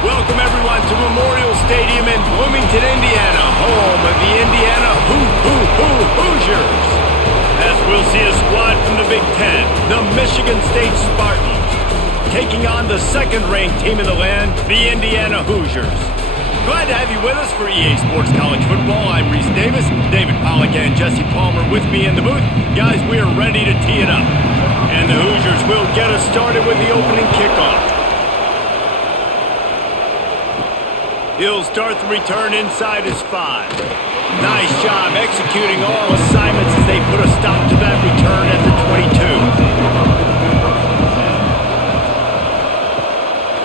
Welcome everyone to Memorial Stadium in Bloomington, Indiana, home of the Indiana Hoosiers. As we'll see a squad from the Big Ten, the Michigan State Spartans, taking on the second-ranked team in the land, the Indiana Hoosiers. Glad to have you with us for EA Sports College Football. I'm Reese Davis, David Pollack and Jesse Palmer with me in the booth. Guys, we are ready to tee it up. And the Hoosiers will get us started with the opening kickoff. He'll start the return inside his 5. Nice job executing all assignments as they put a stop to that return at the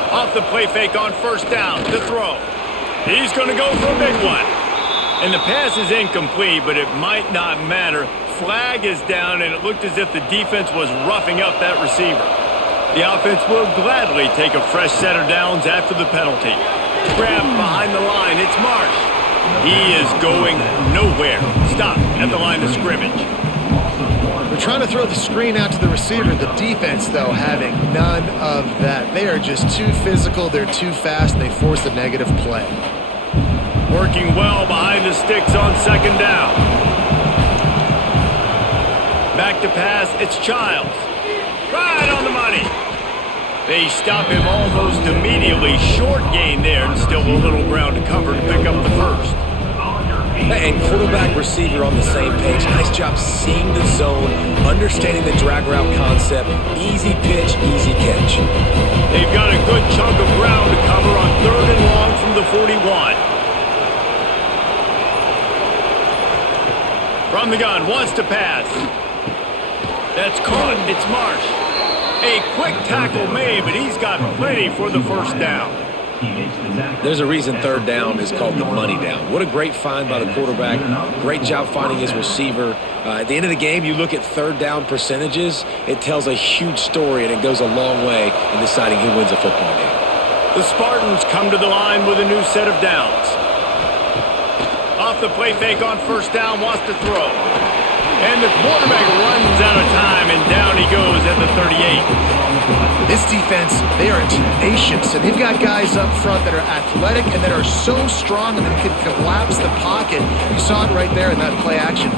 22. Off the play fake on first down, the throw. He's going to go for a big one. And the pass is incomplete, but it might not matter. Flag is down, and it looked as if the defense was roughing up that receiver. The offense will gladly take a fresh set of downs after the penalty. Grabbed behind the line, it's Marsh. He is going nowhere. Stop at the line of scrimmage. They're trying to throw the screen out to the receiver. The defense, though, having none of that. They are just too physical, they're too fast, and they force a negative play. Working well behind the sticks on second down. Back to pass, it's Childs. Right on the money. They stop him almost immediately. Short gain there, and still a little ground to cover to pick up the first. And quarterback receiver on the same page. Nice job seeing the zone, understanding the drag route concept. Easy pitch, easy catch. They've got a good chunk of ground to cover on third and long from the 41. From the gun, wants to pass. That's caught. It's Marsh. A quick tackle made, but he's got plenty for the first down. There's a reason third down is called the money down. What a great find by the quarterback. Great job finding his receiver. At the end of the game, you look at third down percentages. It tells a huge story, and it goes a long way in deciding who wins a football game. The Spartans come to the line with a new set of downs. Off the play fake on first down, wants to throw. And the quarterback runs out of time, and down he goes at the 38. This defense, they are tenacious, and they've got guys up front that are athletic and that are so strong and that can collapse the pocket. You saw it right there in that play action.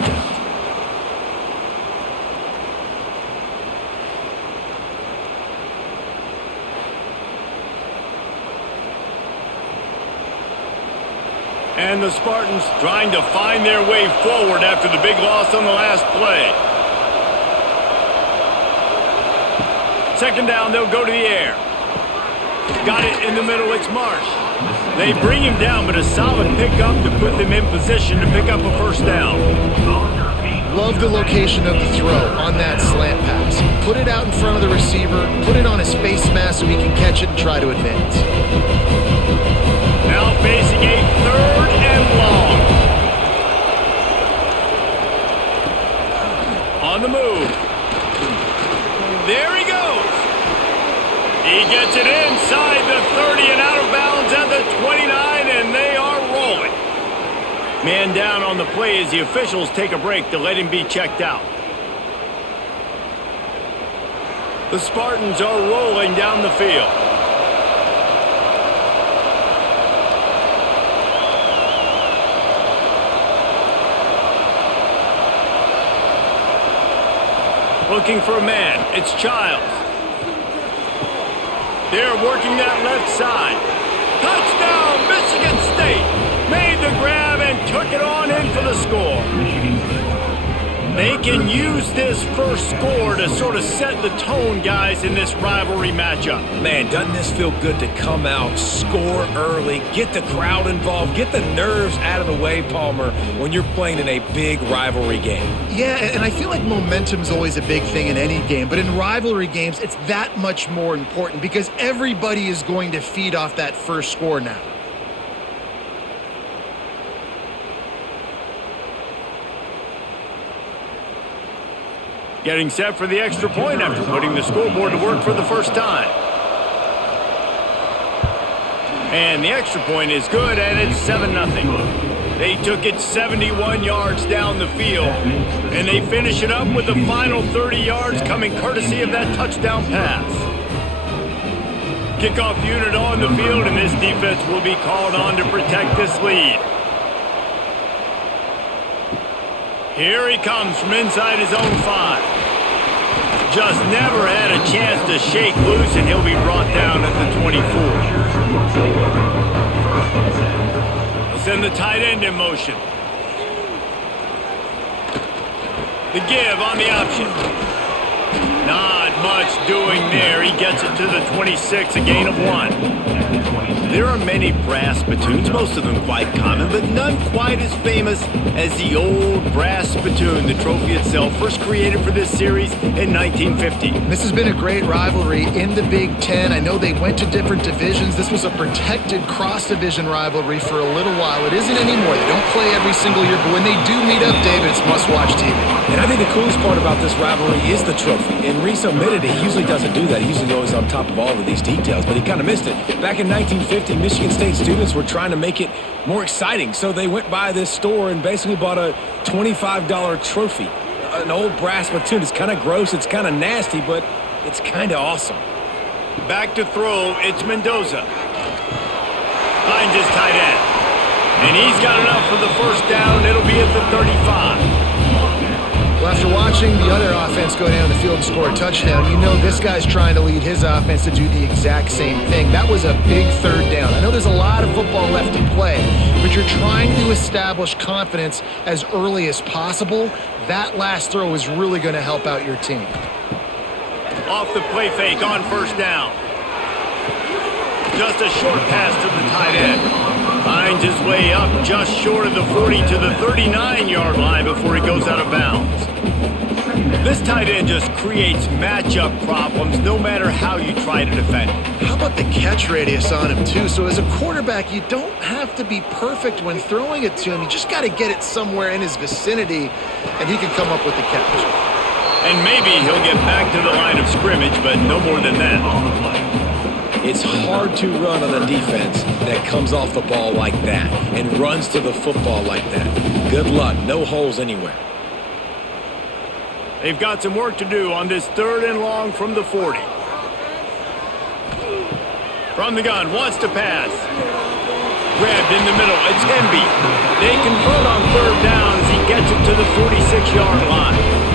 And the Spartans trying to find their way forward after the big loss on the last play. Second down, they'll go to the air. Got it in the middle, it's Marsh. They bring him down, but a solid pickup to put them in position to pick up a first down. Love the location of the throw on that slant pass. Put it out in front of the receiver, put it on his face mask so he can catch it and try to advance. Now facing a third and long. On the move. There he goes. He gets it inside the 30 and out of bounds at the 29, and they are rolling. Man down on the play as the officials take a break to let him be checked out. The Spartans are rolling down the field. Looking for a man. It's Childs. They're working that left side. Touchdown, Michigan State. Made the grab and took it on in for the score. They can use this first score to sort of set the tone, guys, in this rivalry matchup. Man, doesn't this feel good to come out, score early, get the crowd involved, get the nerves out of the way, Palmer, when you're playing in a big rivalry game? Yeah, and I feel like momentum is always a big thing in any game, but in rivalry games, it's that much more important because everybody is going to feed off that first score now. Getting set for the extra point after putting the scoreboard to work for the first time. And the extra point is good, and it's 7-0. They took it 71 yards down the field, and they finish it up with the final 30 yards coming courtesy of that touchdown pass. Kickoff unit on the field, and this defense will be called on to protect this lead. Here he comes from inside his own 5. Just never had a chance to shake loose, and he'll be brought down at the 24. He'll send the tight end in motion. The give on the option. Not much doing there. He gets it to the 26, a gain of 1. There are many brass spittoons, most of them quite common, but none quite as famous as the old brass spittoon. The trophy itself, first created for this series in 1950. This has been a great rivalry in the Big Ten. I know they went to different divisions. This was a protected cross-division rivalry for a little while. It isn't anymore. They don't play every single year, but when they do meet up, David, it's must-watch TV. And I think the coolest part about this rivalry is the trophy. And Reese omitted it. He usually doesn't do that. He's usually always on top of all of these details, but he kind of missed it. Back in 1950, Michigan State students were trying to make it more exciting, so they went by this store and basically bought a $25 trophy, an old brass spittoon. It's kind of gross, it's kind of nasty, but it's kind of awesome. Back to throw, it's Mendoza. Finds his tight end. And he's got enough for the first down. It'll be at the 35. Well, after watching the other offense go down the field and score a touchdown, you know this guy's trying to lead his offense to do the exact same thing. That was a big third down. I know there's a lot of football left to play, but you're trying to establish confidence as early as possible. That last throw is really going to help out your team. Off the play fake on first down. Just a short pass to the tight end. Finds his way up just short of the 40 to the 39-yard line before he goes out of bounds. This tight end just creates matchup problems no matter how you try to defend him. How about the catch radius on him, too? So as a quarterback, you don't have to be perfect when throwing it to him. You just got to get it somewhere in his vicinity, and he can come up with the catch. And maybe he'll get back to the line of scrimmage, but no more than that. It's hard to run on a defense that comes off the ball like that and runs to the football like that. Good luck. No holes anywhere. They've got some work to do on this 3rd and long from the 40. From the gun, wants to pass. Grabbed in the middle, it's Hemby. They convert on 3rd down as he gets it to the 46-yard line.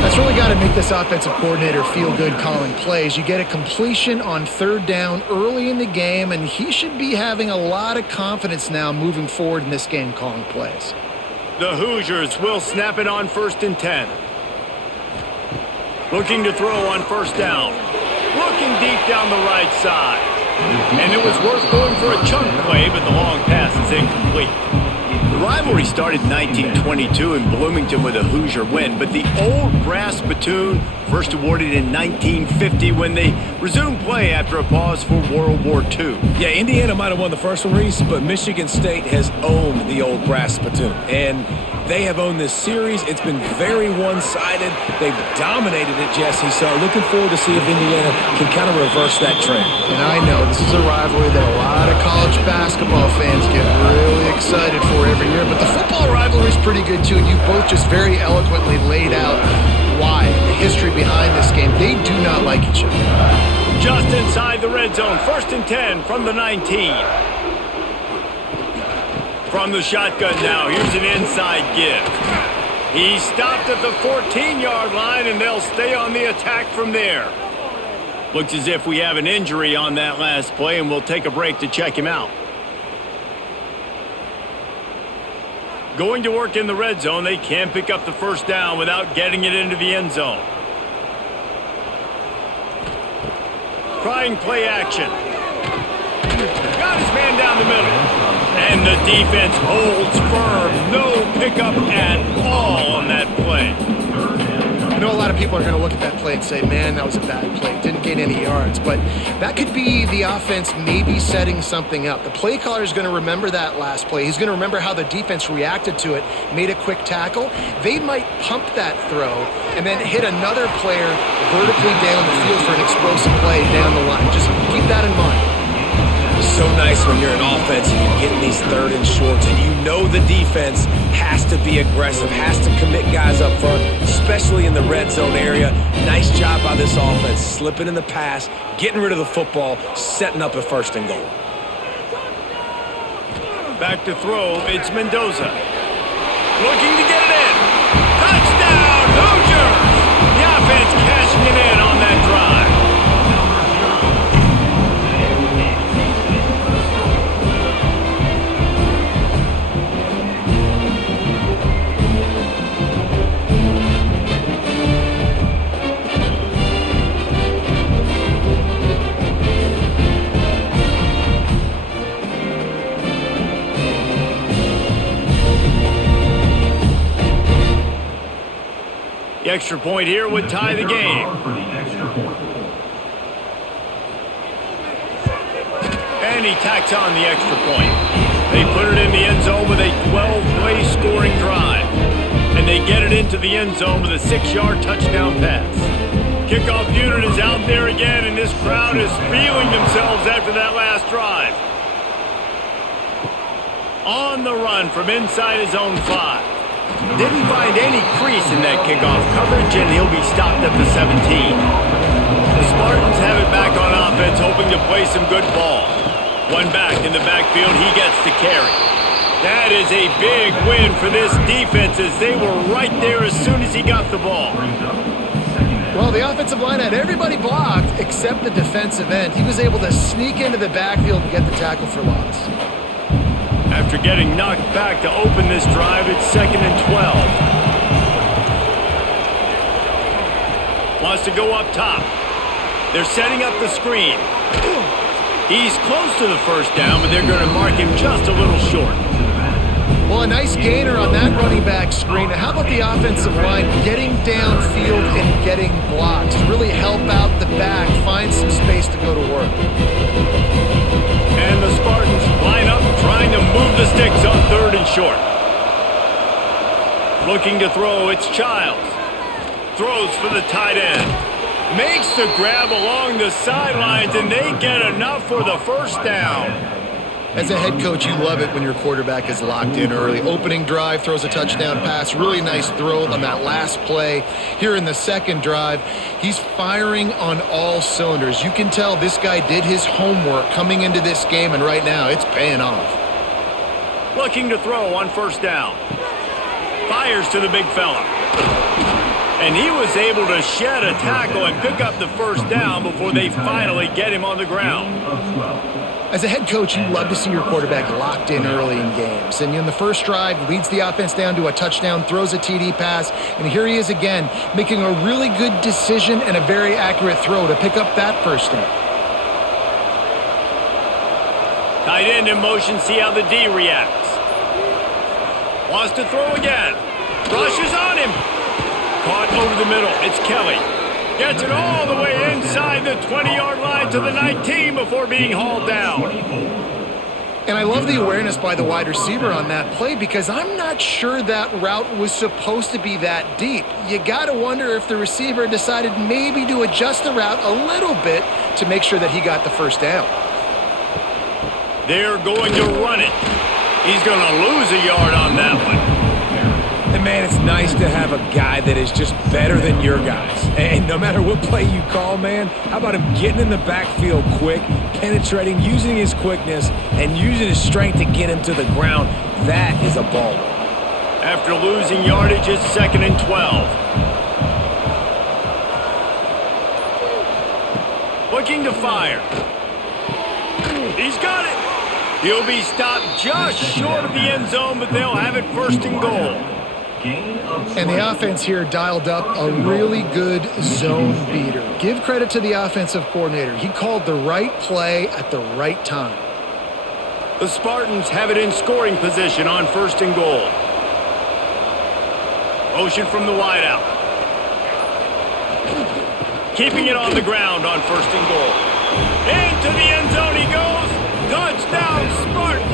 That's really got to make this offensive coordinator feel good calling plays. You get a completion on 3rd down early in the game, and he should be having a lot of confidence now moving forward in this game calling plays. The Hoosiers will snap it on 1st and 10. Looking to throw on 1st down. Looking deep down the right side. And it was worth going for a chunk play, but the long pass is incomplete. The rivalry started in 1922 in Bloomington with a Hoosier win, but the old brass spittoon first awarded in 1950 when they resumed play after a pause for World War II. Yeah, Indiana might have won the first one, Reese, but Michigan State has owned the old brass spittoon. And they have owned this series. It's been very one-sided. They've dominated it, Jesse, so looking forward to see if Indiana can kind of reverse that trend. And I know this is a rivalry that a lot of college basketball fans get really excited for every year, but the football rivalry is pretty good too, and you both just very eloquently laid out why, the history behind this game. They do not like each other. Just inside the red zone, 1st and 10 from the 19. From the shotgun now, here's an inside give. He stopped at the 14-yard line, and they'll stay on the attack from there. Looks as if we have an injury on that last play, and we'll take a break to check him out. Going to work in the red zone, they can't pick up the 1st down without getting it into the end zone. Trying play action. Got his man down the middle. And the defense holds firm. No pickup at all on that play. I know a lot of people are going to look at that play and say, man, that was a bad play. Didn't gain any yards. But that could be the offense maybe setting something up. The play caller is going to remember that last play. He's going to remember how the defense reacted to it, made a quick tackle. They might pump that throw and then hit another player vertically down the field for an explosive play down the line. Just keep that in mind. So nice when you're an offense and you're getting these third and shorts and you know the defense has to be aggressive, has to commit guys up front, especially in the red zone area. Nice job by this offense, slipping in the pass, getting rid of the football, setting up a 1st and goal. Back to throw, it's Mendoza. Looking to get it in. Touchdown, Hoosiers! The offense cashing it in on that drive. The extra point here would tie the game. And he tacks on the extra point. They put it in the end zone with a 12-play scoring drive. And they get it into the end zone with a 6-yard touchdown pass. Kickoff unit is out there again, and this crowd is feeling themselves after that last drive. On the run from inside his own 5. Didn't find any crease in that kickoff coverage, and he'll be stopped at the 17. The Spartans have it back on offense, hoping to play some good ball. One back in the backfield, he gets the carry. That is a big win for this defense, as they were right there as soon as he got the ball. Well, the offensive line had everybody blocked except the defensive end. He was able to sneak into the backfield and get the tackle for loss. After getting knocked back to open this drive, it's 2nd and 12. Wants to go up top. They're setting up the screen. He's close to the 1st down, but they're going to mark him just a little short. Well, a nice gainer on that running back screen. Now, how about the offensive line getting downfield and getting blocks to really help out the back, find some space to go to work? And the Spartans line up, trying to move the sticks on 3rd and short. Looking to throw, it's Childs. Throws for the tight end. Makes the grab along the sidelines, and they get enough for the 1st down. As a head coach, you love it when your quarterback is locked in early. Opening drive, throws a touchdown pass. Really nice throw on that last play. Here in the 2nd drive, he's firing on all cylinders. You can tell this guy did his homework coming into this game, and right now it's paying off. Looking to throw on 1st down. Fires to the big fella. And he was able to shed a tackle and pick up the 1st down before they finally get him on the ground. As a head coach, you love to see your quarterback locked in early in games. And in the 1st drive, leads the offense down to a touchdown, throws a TD pass, and here he is again, making a really good decision and a very accurate throw to pick up that 1st down. Tight end in motion, see how the D reacts. Wants to throw again. Rushes on him. Caught over the middle, it's Kelly. Gets it all the way inside the 20-yard line to the 19 before being hauled down. And I love the awareness by the wide receiver on that play because I'm not sure that route was supposed to be that deep. You got to wonder if the receiver decided maybe to adjust the route a little bit to make sure that he got the 1st down. They're going to run it. He's going to lose a yard on that one. And man, it's nice to have a guy that is just better than your guys. And no matter what play you call, man, how about him getting in the backfield quick, penetrating, using his quickness, and using his strength to get him to the ground. That is a ball. After losing yardage, it's 2nd and 12. Looking to fire. He's got it. He'll be stopped just short of the end zone, but they'll have it 1st and goal. And the offense here dialed up a really good zone beater. Give credit to the offensive coordinator. He called the right play at the right time. The Spartans have it in scoring position on 1st and goal. Motion from the wideout. Keeping it on the ground on 1st and goal. Into the end zone he goes. Touchdown, Spartans!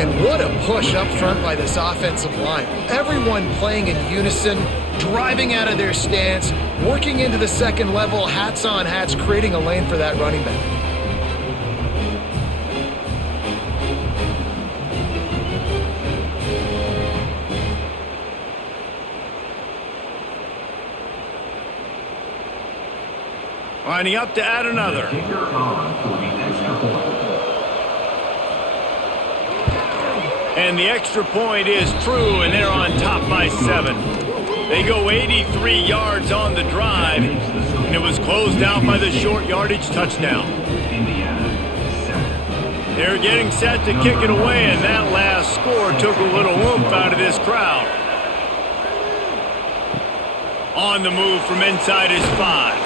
And what a push up front by this offensive line. Everyone playing in unison, driving out of their stance, working into the 2nd level, hats on hats, creating a lane for that running back. Lining up to add another. And the extra point is true, and they're on top by 7. They go 83 yards on the drive, and it was closed out by the short yardage touchdown. They're getting set to kick it away, and that last score took a little oomph out of this crowd. On the move from inside his 5.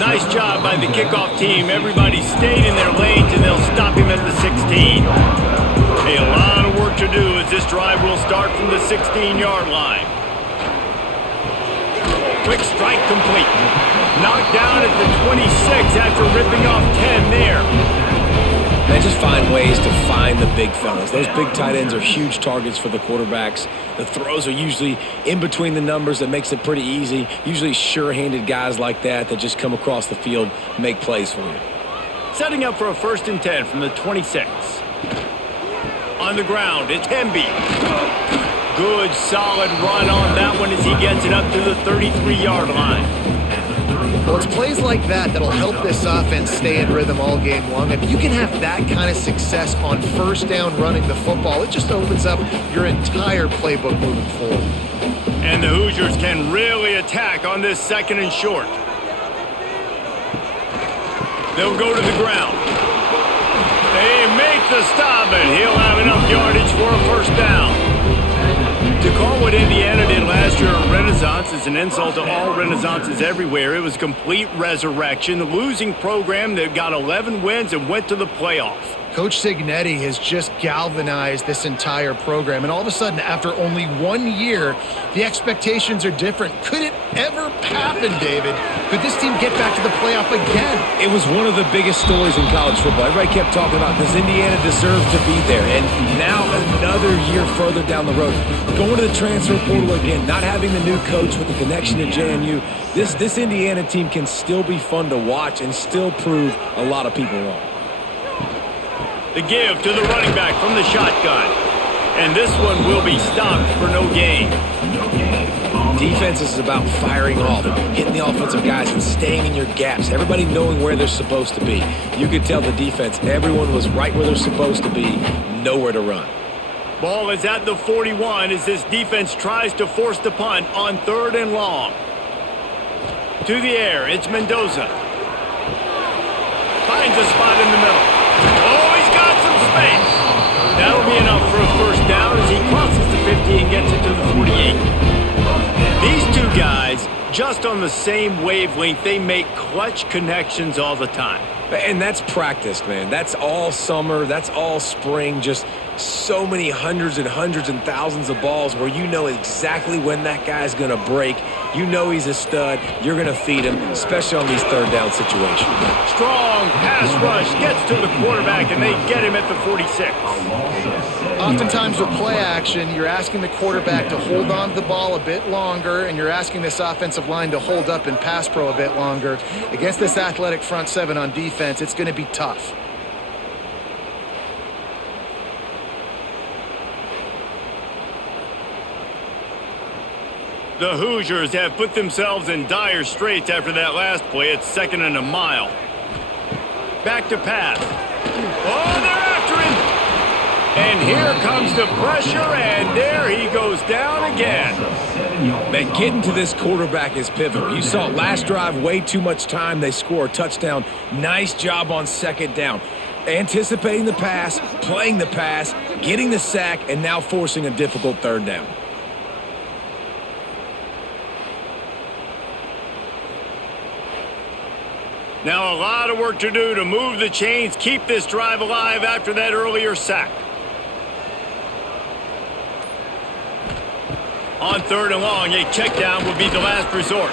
Nice job by the kickoff team. Everybody stayed in their lanes, and they'll stop him at the 16. A lot of work to do as this drive will start from the 16-yard line. Quick strike complete. Knocked down at the 26 after ripping off 10 there. They just find ways to find the big fellas. Those big tight ends are huge targets for the quarterbacks. The throws are usually in between the numbers. That makes it pretty easy. Usually sure-handed guys like that just come across the field, make plays for you. Setting up for a 1st and 10 from the 26. On the ground, it's Hemby. Good, solid run on that one as he gets it up to the 33-yard line. Well, it's plays like that that'll help this offense stay in rhythm all game long. If you can have that kind of success on 1st down running the football, it just opens up your entire playbook moving forward. And the Hoosiers can really attack on this 2nd and short. They'll go to the ground. They make the stop, and he'll have enough yardage for a 1st down. To call what Indiana did last year a renaissance is an insult to all renaissances everywhere. It was complete resurrection. The losing program that got 11 wins and went to the playoff. Coach Cignetti has just galvanized this entire program, and all of a sudden, after only 1 year, the expectations are different. Could it ever happen, David? Could this team get back to the playoff again? It was one of the biggest stories in college football. Everybody kept talking about, does Indiana deserve to be there? And now another year further down the road, going to the transfer portal again, not having the new coach with the connection to JMU, this Indiana team can still be fun to watch and still prove a lot of people wrong. The give to the running back from the shotgun. And this one will be stopped for no gain. Defense is about firing off, hitting the offensive guys and staying in your gaps. Everybody knowing where they're supposed to be. You could tell the defense, everyone was right where they're supposed to be, nowhere to run. Ball is at the 41 as this defense tries to force the punt on 3rd and long. To the air, it's Mendoza. Finds a spot in the middle. Oh, he's got some space. That'll be enough for a 1st down as he crosses the 50 and gets it to the 48. These two guys, just on the same wavelength, they make clutch connections all the time. And that's practiced, man. That's all summer. That's all spring. Just so many hundreds and thousands of balls where you know exactly when that guy's going to break. You know he's a stud. You're going to feed him, especially on these 3rd down situations. Strong pass rush gets to the quarterback, and they get him at the 46. Oftentimes with play action, you're asking the quarterback to hold on to the ball a bit longer, and you're asking this offensive line to hold up in pass pro a bit longer. Against this athletic front 7 on defense, it's going to be tough. The Hoosiers have put themselves in dire straits after that last play. It's 2nd and a mile. Back to pass. Oh, they're after him. And here comes the pressure, and there he goes down again. Man, getting to this quarterback is pivotal. You saw last drive, way too much time. They score a touchdown. Nice job on 2nd down. Anticipating the pass, playing the pass, getting the sack, and now forcing a difficult 3rd down. Now a lot of work to do to move the chains, keep this drive alive after that earlier sack. On 3rd and long, a check down would be the last resort.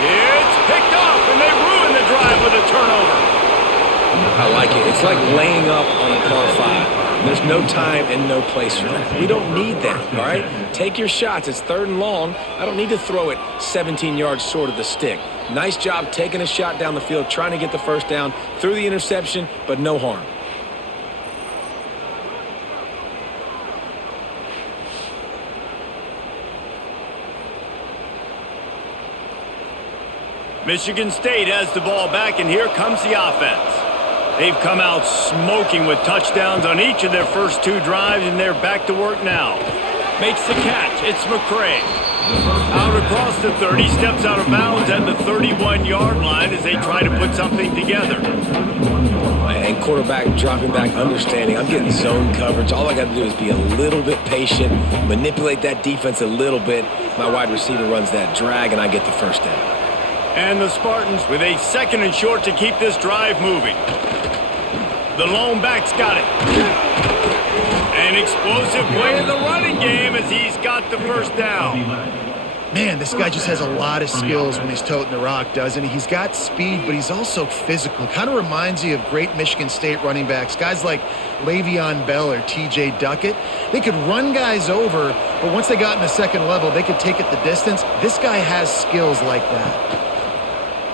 It's picked off, and they ruin the drive with a turnover. I like it. It's like laying up on a par 5. There's no time and no place for that. We don't need that, all right? Take your shots. It's 3rd and long. I don't need to throw it 17 yards short of the stick. Nice job taking a shot down the field, trying to get the 1st down, threw the interception, but no harm. Michigan State has the ball back, and here comes the offense. They've come out smoking with touchdowns on each of their first 2 drives, and they're back to work now. Makes the catch. It's McCray. Out across the 30, steps out of bounds at the 31-yard line as they try to put something together. And quarterback dropping back, understanding I'm getting zone coverage. All I got to do is be a little bit patient, manipulate that defense a little bit. My wide receiver runs that drag, and I get the first down. And the Spartans with a 2nd and short to keep this drive moving. The lone back's got it. An explosive play in the running game as he's got the first down. Man, this guy just has a lot of skills when he's toting the rock, doesn't he? He's got speed, but he's also physical. Kind of reminds you of great Michigan State running backs. Guys like Le'Veon Bell or T.J. Duckett. They could run guys over, but once they got in the second level, they could take it the distance. This guy has skills like that.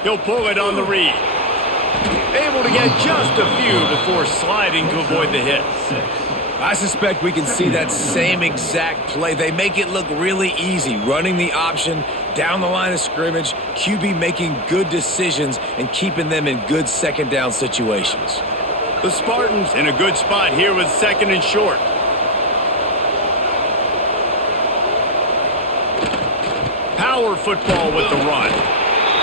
He'll pull it on the read. Able to get just a few before sliding to avoid the hit. I suspect we can see that same exact play. They make it look really easy, running the option down the line of scrimmage, QB making good decisions and keeping them in good 2nd down situations. The Spartans in a good spot here with 2nd and short. Power football with the run.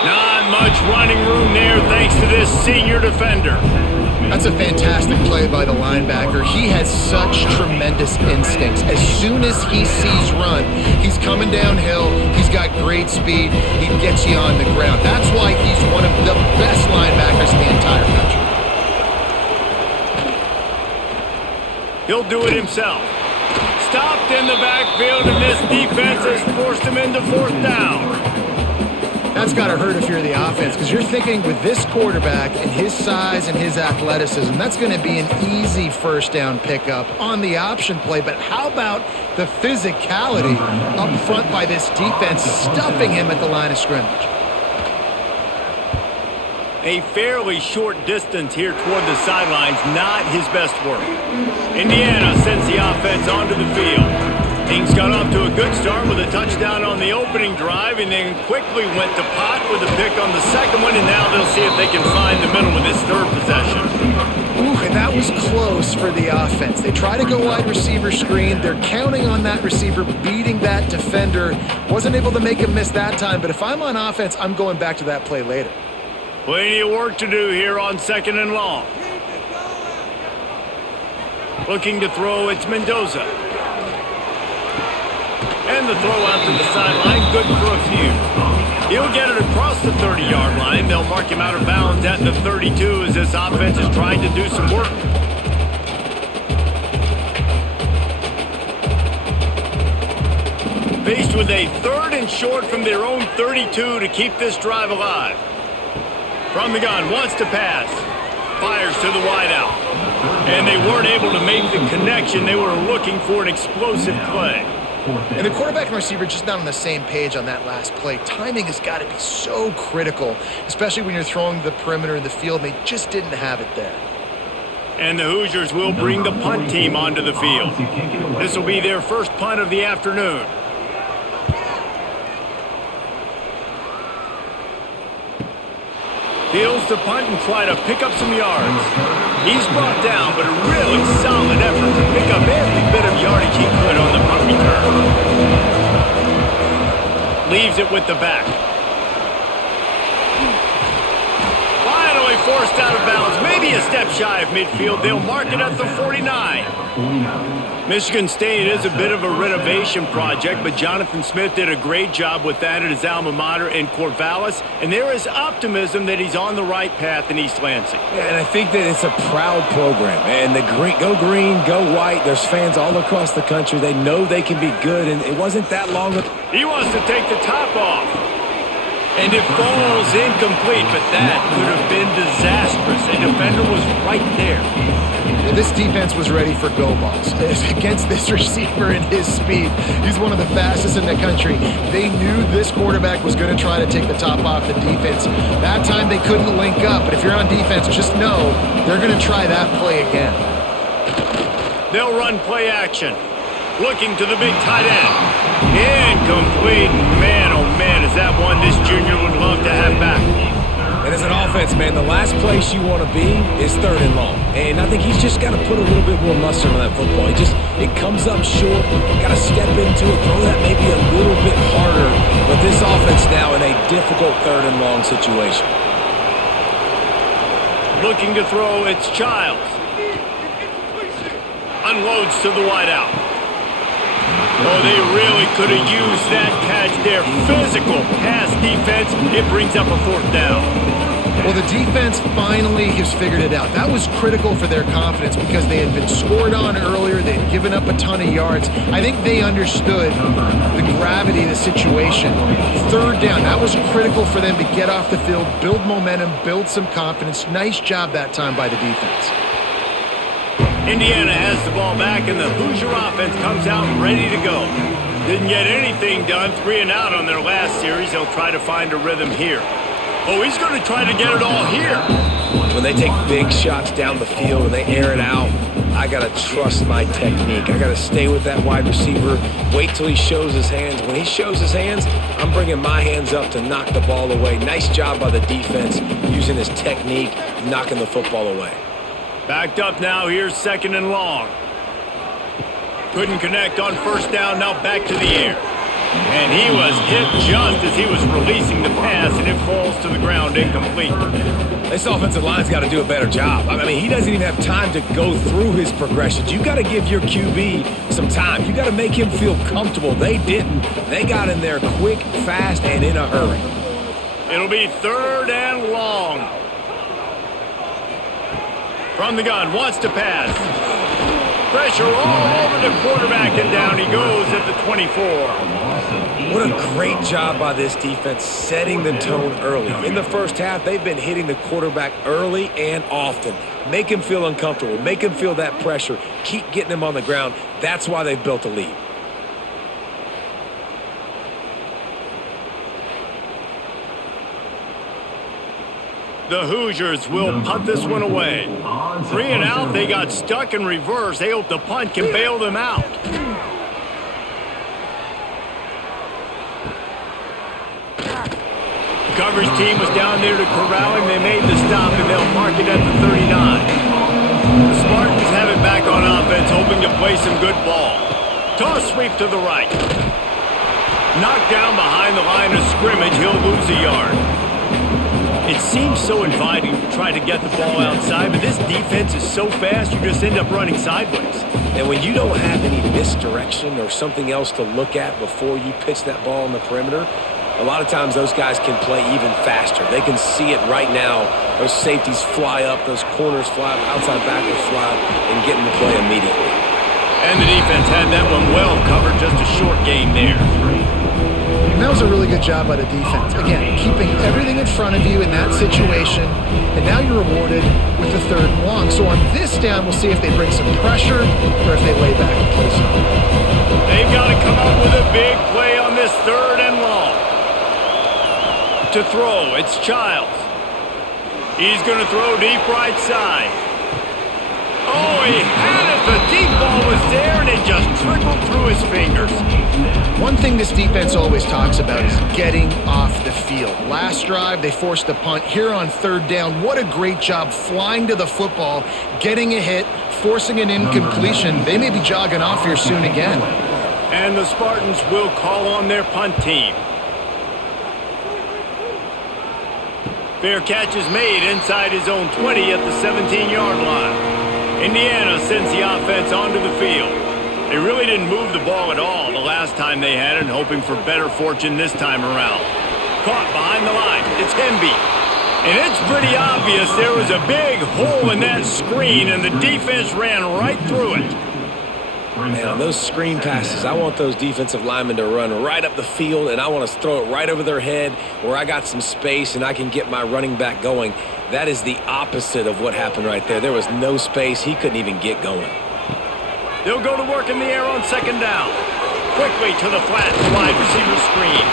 Not much running room there thanks to this senior defender. That's a fantastic play by the linebacker. He has such tremendous instincts. As soon as he sees run, he's coming downhill. He's got great speed. He gets you on the ground. That's why he's one of the best linebackers in the entire country. He'll do it himself. Stopped in the backfield, and this defense has forced him into 4th down. That's got to hurt if you're the offense, because you're thinking with this quarterback and his size and his athleticism, that's going to be an easy 1st down pickup on the option play. But how about the physicality up front by this defense, stuffing him at the line of scrimmage? A fairly short distance here toward the sidelines, not his best work. Indiana sends the offense onto the field. Things got off to a good start with a touchdown on the opening drive, and then quickly went to pot with a pick on the 2nd one, and now they'll see if they can find the middle with this 3rd possession. Ooh, and that was close for the offense. They try to go wide receiver screen. They're counting on that receiver beating that defender. Wasn't able to make him miss that time, but if I'm on offense, I'm going back to that play later. Plenty of work to do here on 2nd and long. Looking to throw, it's Mendoza. And the throw out to the sideline, good for a few. He'll get it across the 30-yard line. They'll mark him out of bounds at the 32 as this offense is trying to do some work. Faced with a 3rd and short from their own 32 to keep this drive alive. From the gun, wants to pass. Fires to the wideout. And they weren't able to make the connection. They were looking for an explosive play. And the quarterback and receiver just not on the same page on that last play. Timing has got to be so critical, especially when you're throwing the perimeter in the field. They just didn't have it there. And the Hoosiers will bring the punt team onto the field. This will be their first punt of the afternoon. Fields the punt and try to pick up some yards. He's brought down, but a really solid effort to pick up every bit of yardage he could on the punt return. Leaves it with the back. Finally forced out of bounds, maybe a step shy of midfield. They'll mark it at the 49. Michigan State is a bit of a renovation project, but Jonathan Smith did a great job with that at his alma mater in Corvallis, and there is optimism that he's on the right path in East Lansing. Yeah, and I think that it's a proud program, and the go green, go white. There's fans all across the country. They know they can be good, and it wasn't that long ago. He wants to take the top off, and it falls incomplete, but that could have been disastrous. A defender was right there. This defense was ready for go balls. Against this receiver and his speed, he's one of the fastest in the country. They knew this quarterback was going to try to take the top off the defense. That time they couldn't link up, but if you're on defense, just know they're going to try that play again. They'll run play action. Looking to the big tight end. Incomplete. Man, oh man, is that one this junior would love to have back. And as an offense, man, the last place you want to be is 3rd and long. And I think he's just got to put a little bit more mustard on that football. It comes up short, got to step into it, throw that maybe a little bit harder. But this offense now in a difficult 3rd and long situation. Looking to throw, it's Childs. Unloads to the wideout. Oh, they really could have used that catch there. Physical pass defense. It brings up a 4th down. Well, the defense finally has figured it out. That was critical for their confidence because they had been scored on earlier. They had given up a ton of yards. I think they understood the gravity of the situation. 3rd down, that was critical for them to get off the field, build momentum, build some confidence. Nice job that time by the defense. Indiana has the ball back, and the Hoosier offense comes out ready to go. Didn't get anything done, 3 and out on their last series. They'll try to find a rhythm here. Oh, he's going to try to get it all here. When they take big shots down the field and they air it out, I got to trust my technique. I got to stay with that wide receiver, wait till he shows his hands. When he shows his hands, I'm bringing my hands up to knock the ball away. Nice job by the defense using his technique, knocking the football away. Backed up now, here's 2nd and long. Couldn't connect on 1st down, now back to the air. And he was hit just as he was releasing the pass, and it falls to the ground incomplete. This offensive line's got to do a better job. I mean, he doesn't even have time to go through his progressions. You got to give your QB some time. You got to make him feel comfortable. They didn't. They got in there quick, fast, and in a hurry. It'll be 3rd and long. From the gun, wants to pass. Pressure all over the quarterback, and down he goes at the 24. What a great job by this defense setting the tone early. In the first half, they've been hitting the quarterback early and often. Make him feel uncomfortable. Make him feel that pressure. Keep getting him on the ground. That's why they've built a lead. The Hoosiers will punt this one away. 3 and out, they got stuck in reverse. They hope the punt can bail them out. The coverage team was down there to corral him. They made the stop, and they'll mark it at the 39. The Spartans have it back on offense, hoping to play some good ball. Toss sweep to the right. Knocked down behind the line of scrimmage. He'll lose a yard. It seems so inviting to try to get the ball outside, but this defense is so fast, you just end up running sideways. And when you don't have any misdirection or something else to look at before you pitch that ball on the perimeter, a lot of times those guys can play even faster. They can see it right now. Those safeties fly up, those corners fly up, outside backers fly up, and get in the play immediately. And the defense had that one well covered, just a short gain there. And that was a really good job by the defense. Again, keeping everything in front of you in that situation, and now you're rewarded with the 3rd and long. So on this down, we'll see if they bring some pressure or if they lay back and play zone. They've got to come up with a big play on this 3rd and long. To throw, it's Childs. He's going to throw deep right side. Oh, he had it. The deep ball was there, and it just trickled through his fingers. One thing this defense always talks about is getting off the field. Last drive, they forced a punt. Here on 3rd down, what a great job flying to the football, getting a hit, forcing an incompletion. They may be jogging off here soon again. And the Spartans will call on their punt team. Fair catch is made inside his own 20 at the 17-yard line. Indiana sends the offense onto the field. They really didn't move the ball at all the last time they had it, hoping for better fortune this time around. Caught behind the line. It's Hemby. And it's pretty obvious there was a big hole in that screen, and the defense ran right through it. Man, on those screen passes, I want those defensive linemen to run right up the field, and I want to throw it right over their head where I got some space and I can get my running back going. That is the opposite of what happened right there. There was no space. He couldn't even get going. They'll go to work in the air on 2nd down. Quickly to the flat wide receiver screen.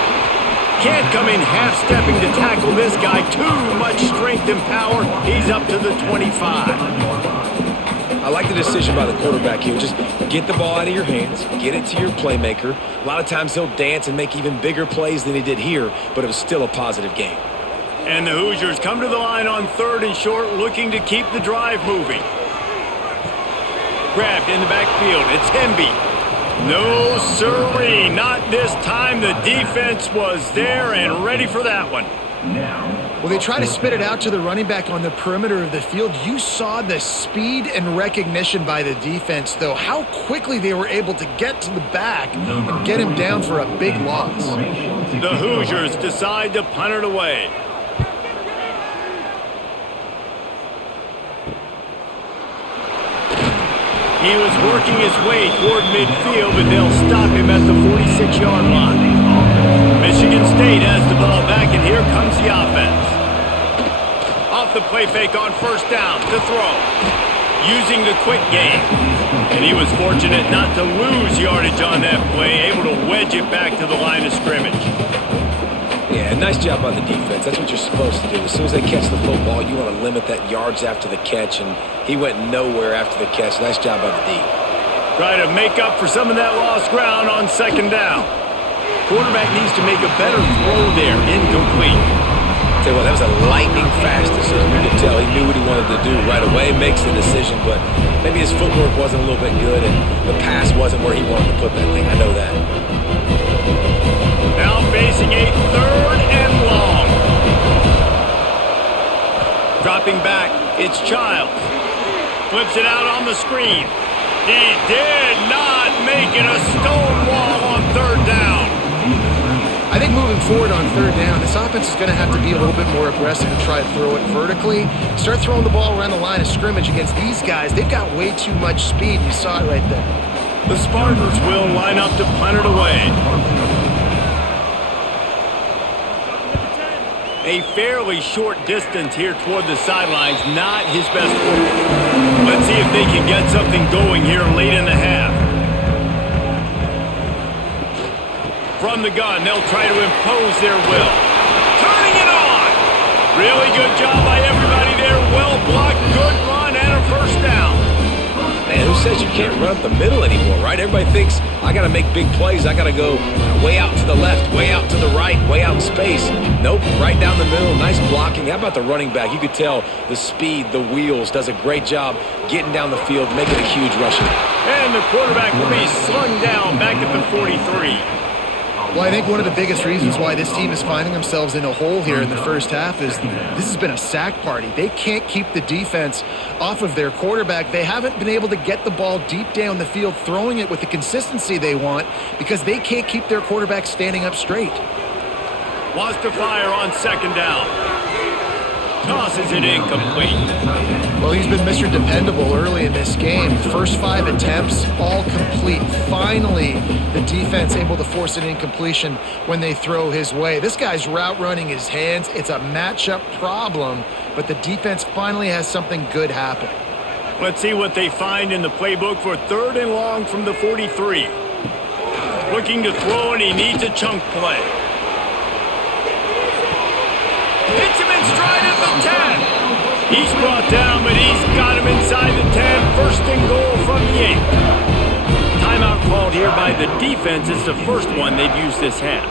Can't come in half-stepping to tackle this guy. Too much strength and power. He's up to the 25. I like the decision by the quarterback here. Just get the ball out of your hands, get it to your playmaker. A lot of times he'll dance and make even bigger plays than he did here, but it was still a positive game. And the Hoosiers come to the line on 3rd and short, looking to keep the drive moving. Grabbed in the backfield. It's Hemby. No sirree, not this time. The defense was there and ready for that one. Well, they try to spit it out to the running back on the perimeter of the field. You saw the speed and recognition by the defense, though, how quickly they were able to get to the back and get him down for a big loss. The Hoosiers decide to punt it away. He was working his way toward midfield, but they'll stop him at the 46-yard line. Michigan State has the ball back, and here comes the offense. Off the play fake on 1st down to throw. Using the quick game. And he was fortunate not to lose yardage on that play, able to wedge it back to the line of scrimmage. Yeah, nice job by the defense. That's what you're supposed to do. As soon as they catch the football, you want to limit that yards after the catch, and he went nowhere after the catch. Nice job by the D. Try to make up for some of that lost ground on 2nd down. Quarterback needs to make a better throw there. Incomplete. Tell you what, that was a lightning-fast decision. You could tell he knew what he wanted to do right away, makes the decision, but maybe his footwork wasn't a little bit good, and the pass wasn't where he wanted to put that thing. I know that. Now facing a 3rd and long. Dropping back, it's Childs. Flips it out on the screen. He did not make it a stone wall on 3rd down. I think moving forward on 3rd down, this offense is going to have to be a little bit more aggressive and try to throw it vertically. Start throwing the ball around the line of scrimmage against these guys. They've got way too much speed. You saw it right there. The Spartans will line up to punt it away. A fairly short distance here toward the sidelines, not his best work. Let's see if they can get something going here late in the half. From the gun, they'll try to impose their will. Turning it on! Really good job by everybody there. Well blocked, good run, and a 1st down. Man, who says you can't run up the middle anymore, right? Everybody thinks, I got to make big plays. I got to go way out to the left, way out to the right, way out in space. Nope, right down the middle, nice blocking. How about the running back? You could tell the speed, the wheels, does a great job getting down the field, making a huge rushing. And the quarterback will be slung down back at the 43. Well, I think one of the biggest reasons why this team is finding themselves in a hole here in the 1st half is this has been a sack party. They can't keep the defense off of their quarterback. They haven't been able to get the ball deep down the field, throwing it with the consistency they want because they can't keep their quarterback standing up straight. Wants to fire on 2nd down. Tosses it incomplete. Well, he's been Mr. Dependable early in this game. First 5 attempts, all complete. Finally, the defense able to force an incompletion when they throw his way. This guy's route running his hands. It's a matchup problem, but the defense finally has something good happen. Let's see what they find in the playbook for 3rd and long from the 43. Looking to throw, and he needs a chunk play. Hits him in stride at the 10. He's brought down, but he's got him inside the 10. 1st and goal from the 8. Timeout called here by the defense. It's the first one they've used this half.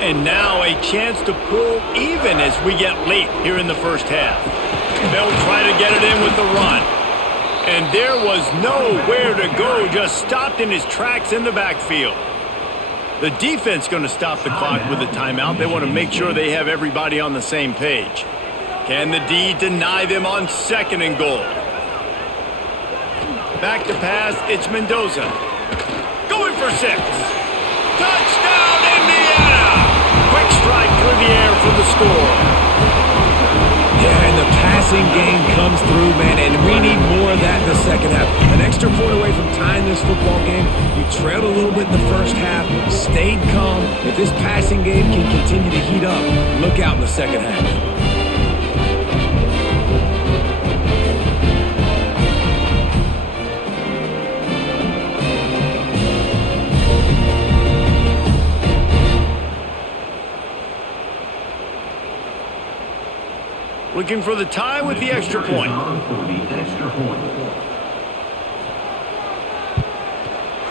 And now a chance to pull even as we get late here in the 1st half. They'll try to get it in with the run. And there was nowhere to go, just stopped in his tracks in the backfield. The defense going to stop the clock with a timeout. They want to make sure they have everybody on the same page. Can the D deny them on 2nd and goal? Back to pass, it's Mendoza. Going for 6. Touchdown, Indiana! Quick strike through the air for the score. Yeah, and the passing game comes through, man, and we need more of that in the 2nd half. An extra point away from tying this football game. You trailed a little bit in the 1st half, stayed calm. If this passing game can continue to heat up, look out in the 2nd half. Looking for the tie with the extra point.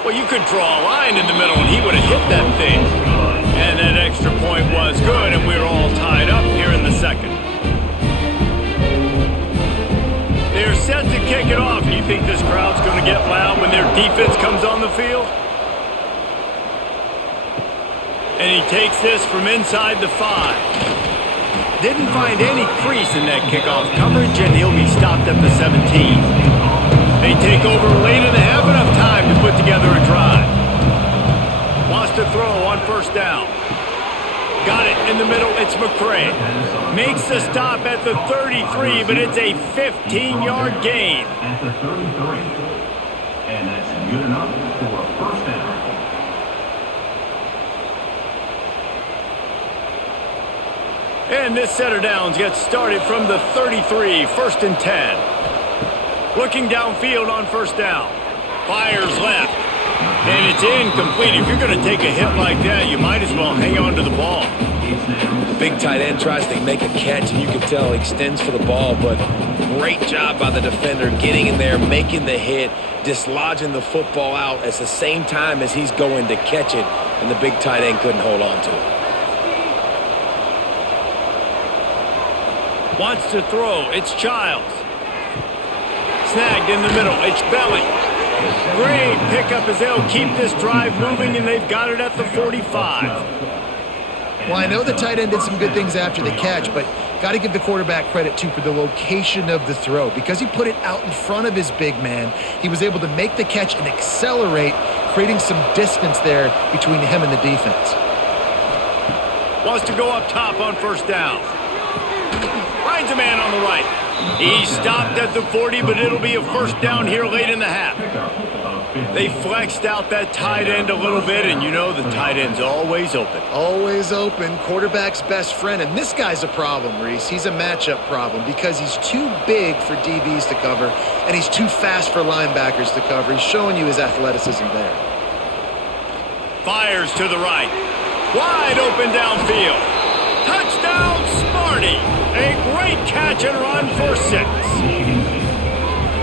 Well, you could draw a line in the middle, and he would have hit that thing. And that extra point was good, and we're all tied up here in the second. They're set to kick it off. Do you think this crowd's going to get loud when their defense comes on the field? And he takes this from inside the 5. Didn't find any crease in that kickoff coverage, and he'll be stopped at the 17. They take over late in the half, enough time to put together a drive. Wants to throw on first down. Got it in the middle, it's McCray. Makes the stop at the 33, but it's a 15-yard gain. At the 33. And that's good enough for a first down. And this set of downs gets started from the 33, 1st and 10. Looking downfield on first down. Fires left. And it's incomplete. If you're going to take a hit like that, you might as well hang on to the ball. The big tight end tries to make a catch, and you can tell he extends for the ball, but great job by the defender getting in there, making the hit, dislodging the football out at the same time as he's going to catch it, and the big tight end couldn't hold on to it. Wants to throw. It's Childs. Snagged in the middle. It's Belly. Great pickup as they'll keep this drive moving, and they've got it at the 45. Well, I know the tight end did some good things after the catch, but got to give the quarterback credit, too, for the location of the throw. Because he put it out in front of his big man, he was able to make the catch and accelerate, creating some distance there between him and the defense. Wants to go up top on first down. Finds a man on the right. He stopped at the 40, but it'll be a first down here late in the half. They flexed out that tight end a little bit, and you know the tight end's always open. Always open, quarterback's best friend. And this guy's a problem, Reese. He's a matchup problem because he's too big for DBs to cover, and he's too fast for linebackers to cover. He's showing you his athleticism there. Fires to the right. Wide open downfield. Touchdown, Smarty. A great catch and run for 6.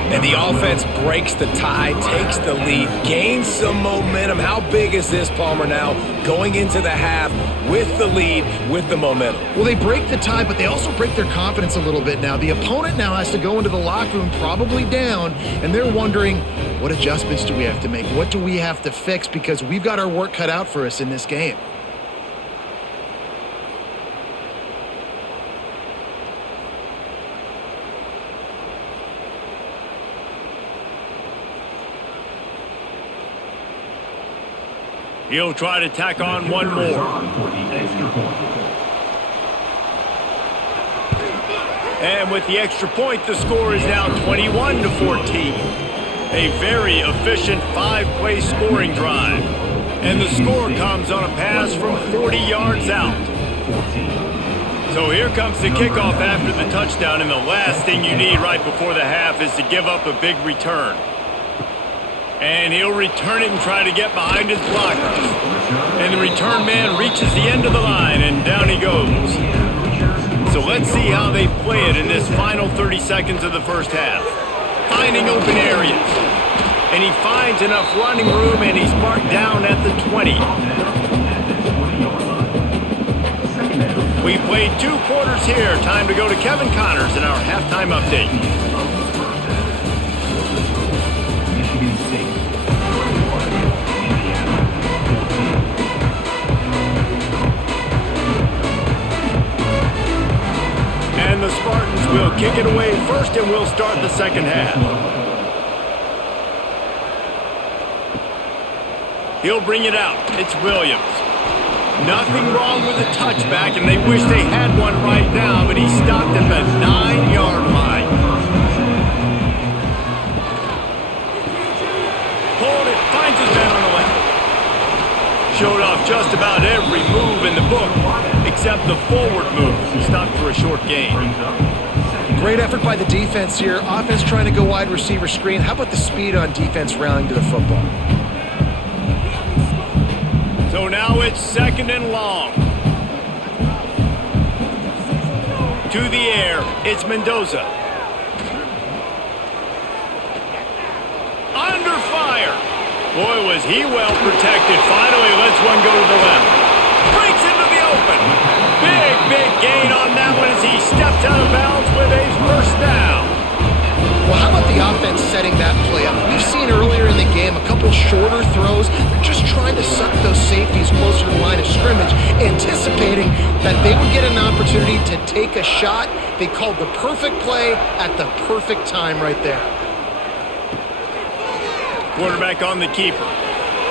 And the offense breaks the tie, takes the lead, gains some momentum. How big is this, Palmer, now going into the half with the lead, with the momentum? Well, they break the tie, but they also break their confidence a little bit now. The opponent now has to go into the locker room probably down, and they're wondering, what adjustments do we have to make? What do we have to fix? Because we've got our work cut out for us in this game. He'll try to tack on one more. And with the extra point, the score is now 21-14. A very efficient 5-play scoring drive. And the score comes on a pass from 40 yards out. So here comes the kickoff after the touchdown, and the last thing you need right before the half is to give up a big return. And he'll return it and try to get behind his blockers. And the return man reaches the end of the line, and down he goes. So let's see how they play it in this final 30 seconds of the first half. Finding open areas. And he finds enough running room, and he's marked down at the 20. We've played 2 quarters here. Time to go to Kevin Connors in our halftime update. And the Spartans will kick it away first, and we'll start the second half. He'll bring it out. It's Williams. Nothing wrong with the touchback, and they wish they had one right now, but he stopped at the 9-yard line. Pulled it, finds his man on the left. Showed off just about every move in the book, except the forward move. Stopped for a short gain. Great effort by the defense here. Offense trying to go wide receiver screen. How about the speed on defense rallying to the football? So now it's second and long. To the air, it's Mendoza. Under fire. Boy, was he well protected. Finally lets one go to the left. Breaks into the open. Big gain on that one as he steps out of bounds with a first down. Well, how about the offense setting that play up? We've seen earlier in the game a couple shorter throws. They're just trying to suck those safeties closer to the line of scrimmage, anticipating that they would get an opportunity to take a shot. They called the perfect play at the perfect time right there. Quarterback on the keeper.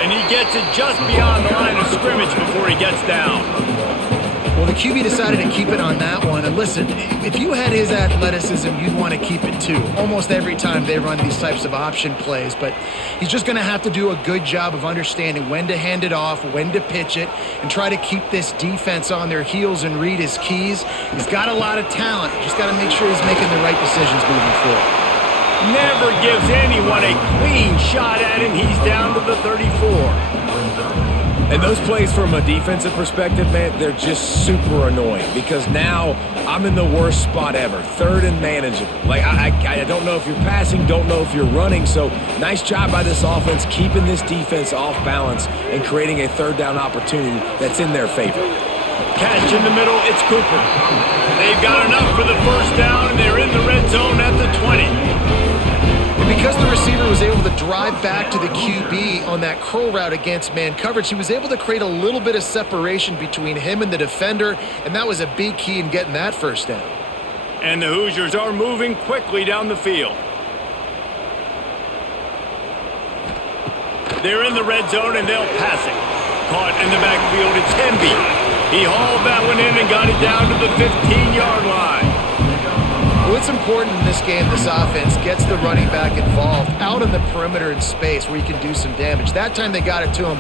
And he gets it just beyond the line of scrimmage before he gets down. Well, the QB decided to keep it on that one. And listen, if you had his athleticism, you'd want to keep it too. Almost every time they run these types of option plays. But he's just going to have to do a good job of understanding when to hand it off, when to pitch it, and try to keep this defense on their heels and read his keys. He's got a lot of talent. Just got to make sure he's making the right decisions moving forward. Never gives anyone a clean shot at him. He's down to the 34. And those plays from a defensive perspective, man, they're just super annoying because now I'm in the worst spot ever, third and manageable. Like, I don't know if you're passing, don't know if you're running, so nice job by this offense keeping this defense off balance and creating a third down opportunity that's in their favor. Catch in the middle, it's Cooper. They've got enough for the first down, and they're in the red zone at the 20. And because the receiver was able to drive back to the QB on that curl route against man coverage, he was able to create a little bit of separation between him and the defender, and that was a big key in getting that first down. And the Hoosiers are moving quickly down the field. They're in the red zone, and they'll pass it. Caught in the backfield, it's Hemby. He hauled that one in and got it down to the 15-yard line. Well, it's important in this game this offense gets the running back involved out on the perimeter in space where he can do some damage. That time they got it to him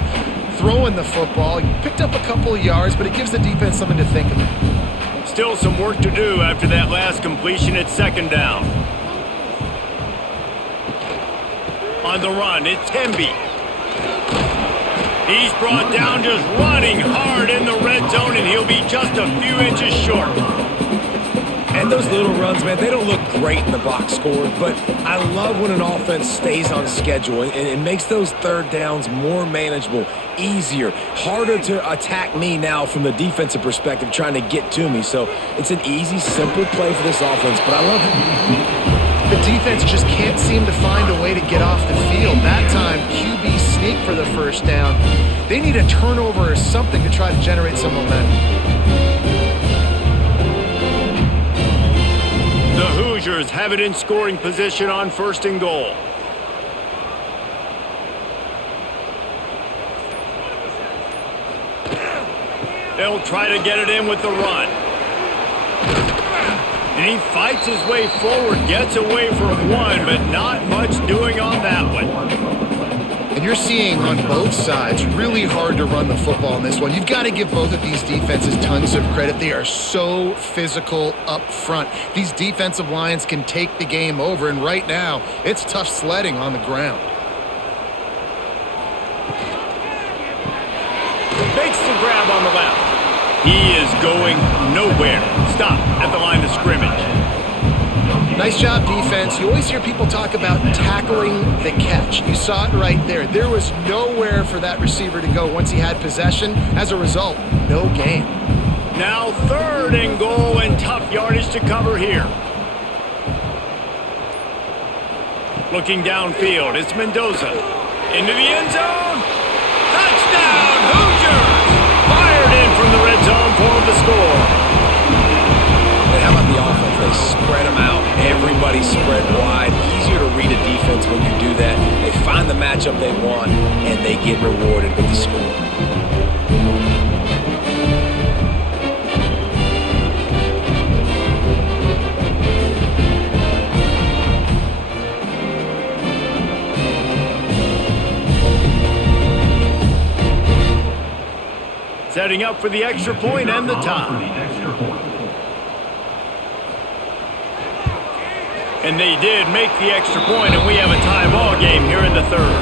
throwing the football. He picked up a couple of yards, but it gives the defense something to think about. Still some work to do after that last completion at second down. On the run, it's Hemby. He's brought down just running hard in the red zone, and he'll be just a few inches short. And those little runs, man, they don't look great in the box score, but I love when an offense stays on schedule and it makes those third downs more manageable, easier, harder to attack me now from the defensive perspective trying to get to me. So it's an easy, simple play for this offense, but I love it. The defense just can't seem to find a way to get off the field. That time, QB sneak for the first down. They need a turnover or something to try to generate some momentum. The Hoosiers have it in scoring position on first and goal. They'll try to get it in with the run. And he fights his way forward, gets away from one, but not much doing on that one. And you're seeing on both sides really hard to run the football in this one. You've got to give both of these defenses tons of credit. They are so physical up front. These defensive lines can take the game over, and right now, it's tough sledding on the ground. Makes the grab on the left. He is going nowhere. Stop at the line of scrimmage. Nice job, defense. You always hear people talk about tackling the catch. You saw it right there. There was nowhere for that receiver to go once he had possession. As a result, no gain. Now third and goal and tough yardage to cover here. Looking downfield, it's Mendoza. Into the end zone. Touchdown, Hoosiers! Fired in from the red zone for the score. And how about the offense? They spread them out. Everybody spread wide. Easier to read a defense when you do that. They find the matchup they want, and they get rewarded with the score. Setting up for the extra point and the tie. And they did make the extra point, and we have a tie ball game here in the third.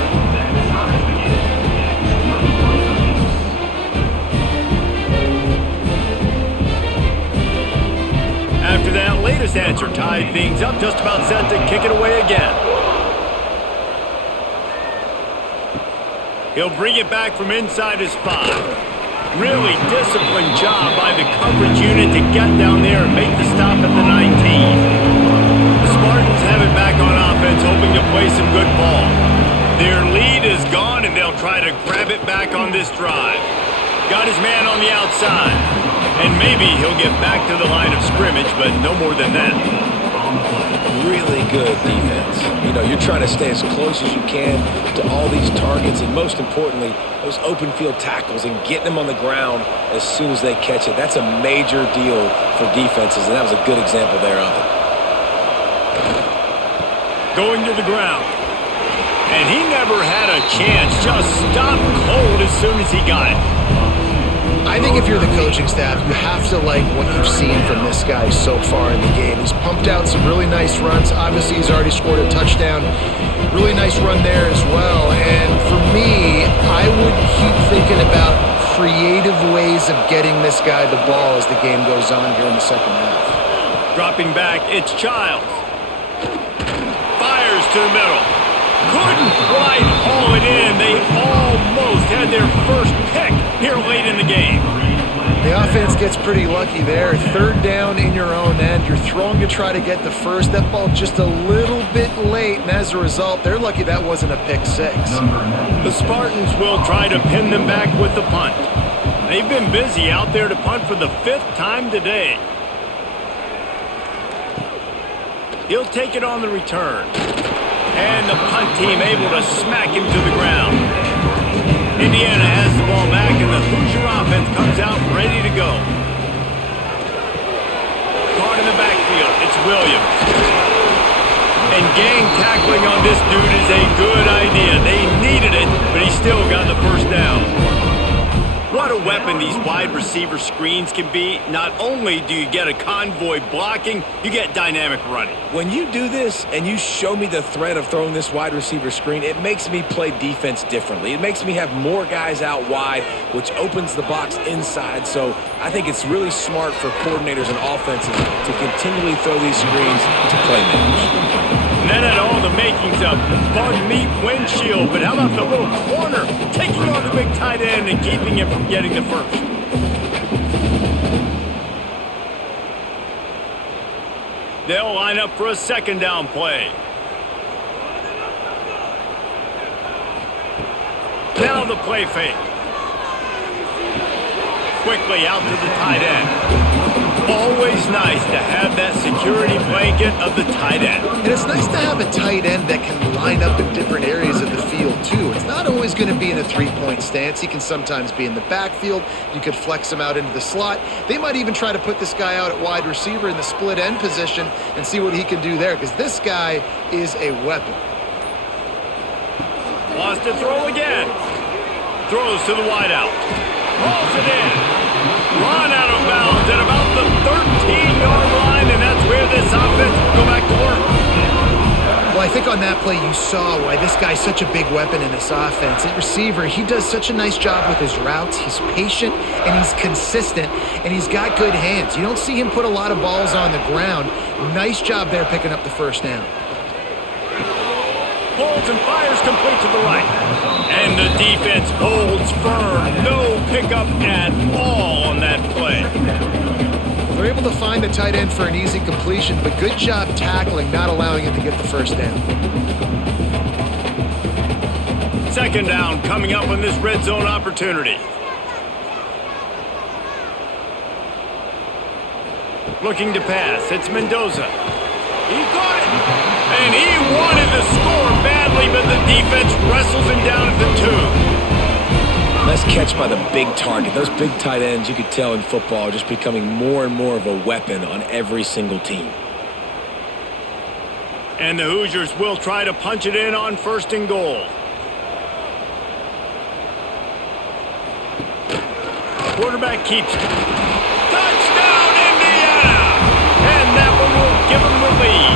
After that latest answer tied things up, just about set to kick it away again. He'll bring it back from inside his 5. Really disciplined job by the coverage unit to get down there and make the stop at the 19. The Spartans have it back on offense, hoping to play some good ball. Their lead is gone, and they'll try to grab it back on this drive. Got his man on the outside, and maybe he'll get back to the line of scrimmage, but no more than that. Really good defense. You know, you're trying to stay as close as you can to all these targets, and most importantly, those open field tackles and getting them on the ground as soon as they catch it. That's a major deal for defenses, and that was a good example there of it. Going to the ground. And he never had a chance. Just stopped cold as soon as he got it. I think if you're the coaching staff, you have to like what you've seen from this guy so far in the game. He's pumped out some really nice runs. Obviously, he's already scored a touchdown. Really nice run there as well. And for me, I would keep thinking about creative ways of getting this guy the ball as the game goes on here in the second half. Dropping back, it's Childs. Fires to the middle. Couldn't quite haul it in. They almost had their first pick here late in the game. The offense gets pretty lucky there. Third down in your own end. You're throwing to try to get the first. That ball just a little bit late, and as a result, they're lucky that wasn't a pick 6. The Spartans will try to pin them back with the punt. They've been busy out there to punt for the 5th time today. He'll take it on the return. And the punt team able to smack him to the ground. Indiana has the ball back, and the Hoosier offense comes out ready to go. Caught in the backfield, it's Williams. And gang tackling on this dude is a good idea. They needed it, but he still got the first down. What a weapon these wide receiver screens can be. Not only do you get a convoy blocking, you get dynamic running. When you do this and you show me the threat of throwing this wide receiver screen, it makes me play defense differently. It makes me have more guys out wide, which opens the box inside. So I think it's really smart for coordinators and offenses to continually throw these screens to playmakers. And that had all the makings of bug meat windshield, but how about the little corner taking on the big tight end and keeping him from getting the first? They'll line up for a second down play. Now the play fake. Quickly out to the tight end. Always nice to have that security blanket of the tight end. And it's nice to have a tight end that can line up in different areas of the field, too. It's not always going to be in a three-point stance. He can sometimes be in the backfield. You could flex him out into the slot. They might even try to put this guy out at wide receiver in the split end position and see what he can do there, because this guy is a weapon. Wants to throw again. Throws to the wideout. Hauls it in. Run out of bounds at about the 13-yard line, and that's where this offense will go back to work. Well, I think on that play you saw why this guy's such a big weapon in this offense. At receiver, he does such a nice job with his routes. He's patient, and he's consistent, and he's got good hands. You don't see him put a lot of balls on the ground. Nice job there picking up the first down. Pulls and fires complete to the right. And the defense holds firm. No pickup at all on that play. They're able to find the tight end for an easy completion, but good job tackling, not allowing him to get the first down. Second down coming up on this red zone opportunity. Looking to pass. It's Mendoza. He caught it. And he wanted to score badly, but the defense wrestles him down at the 2. Nice catch by the big target. Those big tight ends, you could tell in football, are just becoming more and more of a weapon on every single team. And the Hoosiers will try to punch it in on 1st and goal. Quarterback keeps it. Touchdown, Indiana! And that one will give them the lead.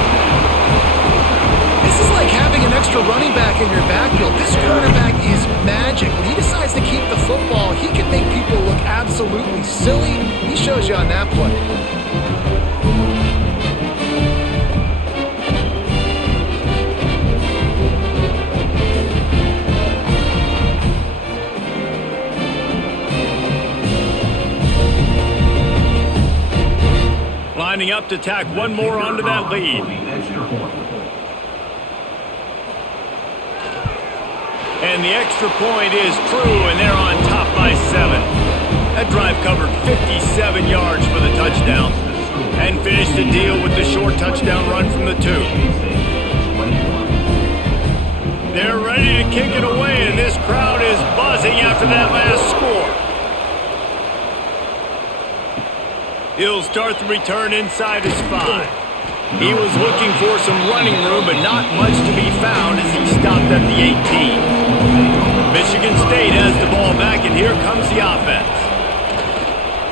This is like having an extra running back in your backfield. This quarterback is magic. When he decides to keep the football, he can make people look absolutely silly. He shows you on that play. up to tack one more onto that lead. Extra point. And the extra point is true, and they're on top by 7. That drive covered 57 yards for the touchdown and finished the deal with the short touchdown run from the 2. They're ready to kick it away, and this crowd is buzzing after that last score. He'll start the return inside his 5. He was looking for some running room, but not much to be found as he stopped at the 18. Michigan State has the ball back, and here comes the offense.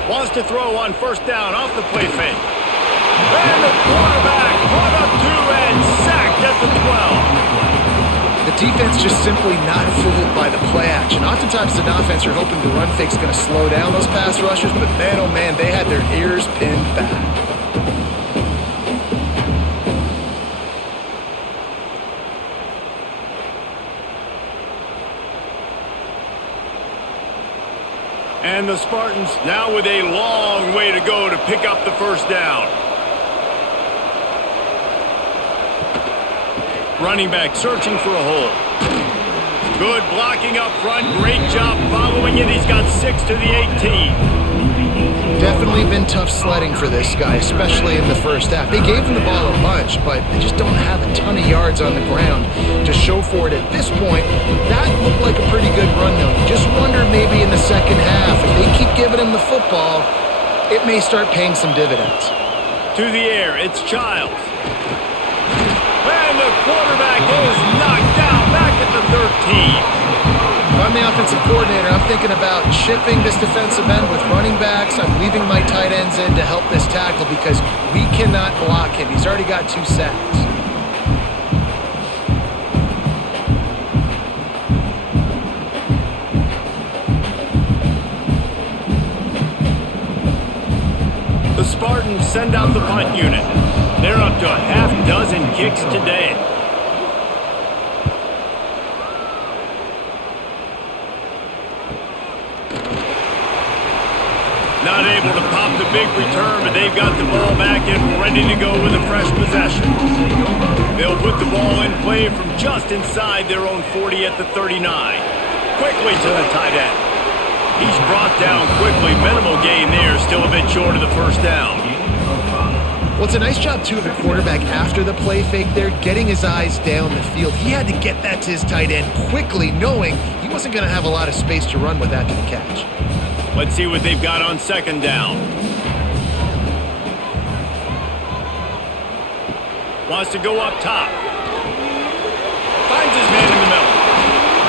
Wants to throw on first down off the play fake. And the quarterback caught up to and sacked at the 12. The defense just simply not fooled by the play action. Oftentimes, as an offense, you're hoping the run fake's going to slow down those pass rushers, but man, oh man, they had their ears pinned back. And the Spartans now with a long way to go to pick up the first down. Running back searching for a hole. Good blocking up front. Great job following it. He's got 6 to the 18. Definitely been tough sledding for this guy, especially in the first half. They gave him the ball a bunch, but they just don't have a ton of yards on the ground to show for it at this point. That looked like a pretty good run, though. You just wonder maybe in the second half, if they keep giving him the football, it may start paying some dividends. To the air, it's Childs. And the quarterback is knocked down back at the 13. If I'm the offensive coordinator, I'm thinking about chipping this defensive end with running backs. I'm leaving my tight ends in to help this tackle because we cannot block him. He's already got 2 sacks. The Spartans send out the punt unit. They're up to a half dozen kicks today. Not able to pop the big return, but they've got the ball back and ready to go with a fresh possession. They'll put the ball in play from just inside their own 40 at the 39. Quickly to the tight end. He's brought down quickly. Minimal gain there, still a bit short of the first down. Well, it's a nice job, too, of the quarterback after the play fake there, getting his eyes down the field. He had to get that to his tight end quickly, knowing he wasn't going to have a lot of space to run with after the catch. Let's see what they've got on second down. Wants to go up top. Finds his man in the middle.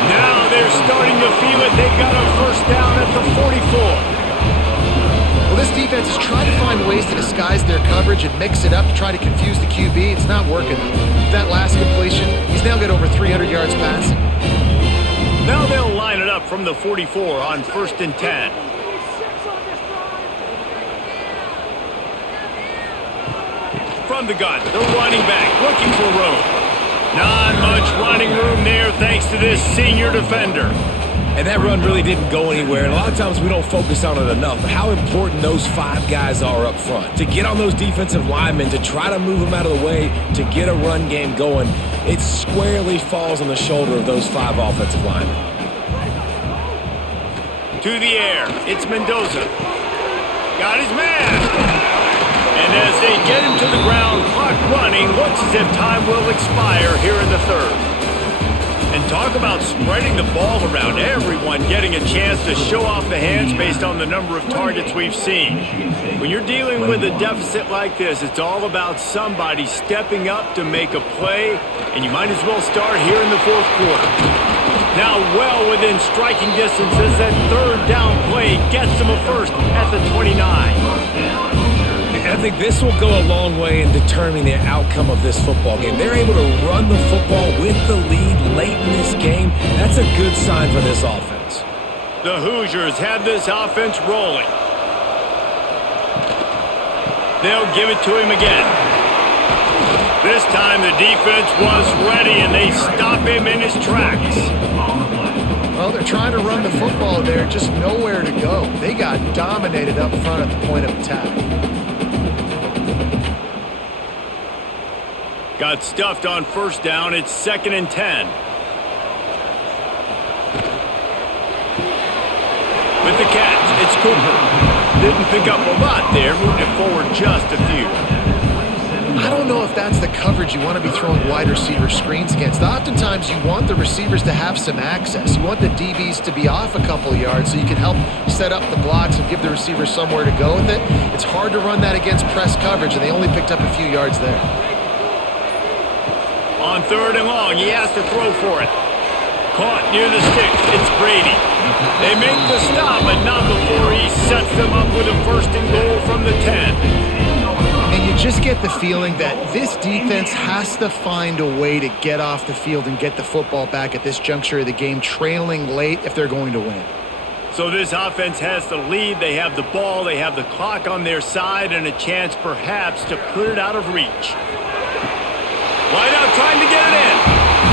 Now they're starting to feel it. They've got a first down at the 44. Well, this defense is trying to find ways to disguise their coverage and mix it up to try to confuse the QB. It's not working. With that last completion, he's now got over 300 yards passing. Now they'll line it up from the 44 on 1st and 10. From the gun, the running back looking for room. Not much running room there thanks to this senior defender. And that run really didn't go anywhere. And a lot of times we don't focus on it enough. But how important those 5 guys are up front. To get on those defensive linemen, to try to move them out of the way, to get a run game going, it squarely falls on the shoulder of those 5 offensive linemen. To the air, it's Mendoza. Got his man. And as they get him to the ground, clock running, looks as if time will expire here in the 3rd. And talk about spreading the ball around, everyone getting a chance to show off the hands based on the number of targets we've seen. When you're dealing with a deficit like this, it's all about somebody stepping up to make a play, and you might as well start here in the 4th quarter. Now well within striking distance as that 3rd down play gets them a first at the 29. I think this will go a long way in determining the outcome of this football game. They're able to run the football with the lead late in this game. That's a good sign for this offense. The Hoosiers have this offense rolling. They'll give it to him again. This time the defense was ready and they stop him in his tracks. Well, they're trying to run the football there, just nowhere to go. They got dominated up front at the point of attack. Got stuffed on first down. It's 2nd and 10. With the catch, it's Cooper. Didn't pick up a lot there. Moved it forward just a few. I don't know if that's the coverage you want to be throwing wide receiver screens against. Oftentimes, you want the receivers to have some access. You want the DBs to be off a couple of yards so you can help set up the blocks and give the receivers somewhere to go with it. It's hard to run that against press coverage, and they only picked up a few yards there. On 3rd and long, he has to throw for it. Caught near the sticks. It's Brady. They make the stop, but not before he sets them up with a 1st and goal from the 10. And you just get the feeling that this defense has to find a way to get off the field and get the football back at this juncture of the game, trailing late if they're going to win. So this offense has the lead. They have the ball. They have the clock on their side and a chance perhaps to put it out of reach. Wide out trying to get it in.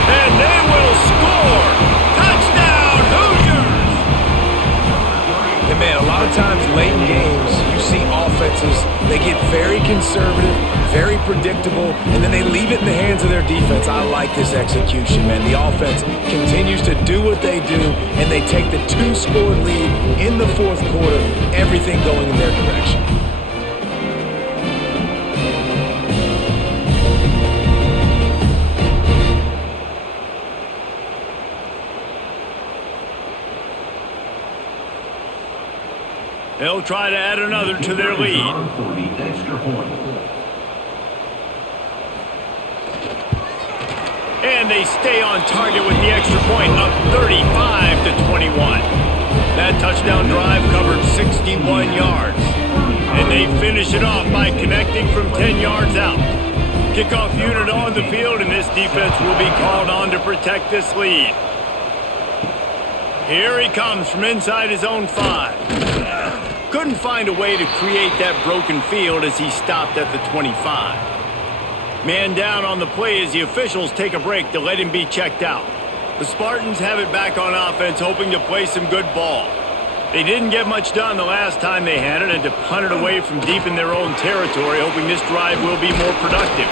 And they will score. Touchdown, Hoosiers! And man, a lot of times late in games, you see offenses, they get very conservative, very predictable, and then they leave it in the hands of their defense. I like this execution, man. The offense continues to do what they do, and they take the 2-score lead in the 4th quarter, everything going in their direction. They'll try to add another to their lead. And they stay on target with the extra point, up 35-21. That touchdown drive covered 61 yards. And they finish it off by connecting from 10 yards out. Kickoff unit on the field, and this defense will be called on to protect this lead. Here he comes from inside his own 5. Couldn't find a way to create that broken field as he stopped at the 25. Man down on the play as the officials take a break to let him be checked out. The Spartans have it back on offense, hoping to play some good ball. They didn't get much done the last time they had it, and to punt it away from deep in their own territory, hoping this drive will be more productive.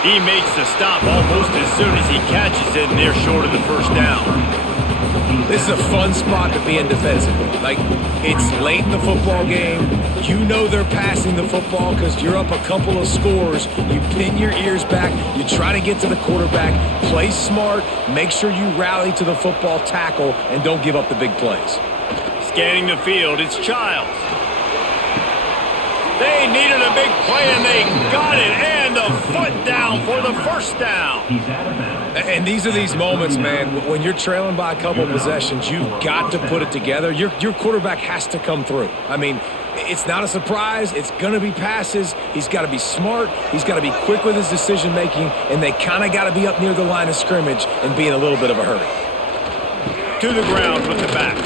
He makes the stop almost as soon as he catches it, and they're short of the 1st down. This is a fun spot to be in defensively. Like, it's late in the football game. You know they're passing the football because you're up a couple of scores. You pin your ears back. You try to get to the quarterback. Play smart. Make sure you rally to the football tackle and don't give up the big plays. Scanning the field, it's Childs. They needed a big play, and they got it, and a foot down for the 1st down. And these are these moments, man, when you're trailing by a couple of possessions, you've got to put it together. Your quarterback has to come through. I mean, it's not a surprise. It's going to be passes. He's got to be smart. He's got to be quick with his decision-making, and they kind of got to be up near the line of scrimmage and be in a little bit of a hurry. To the ground with the back.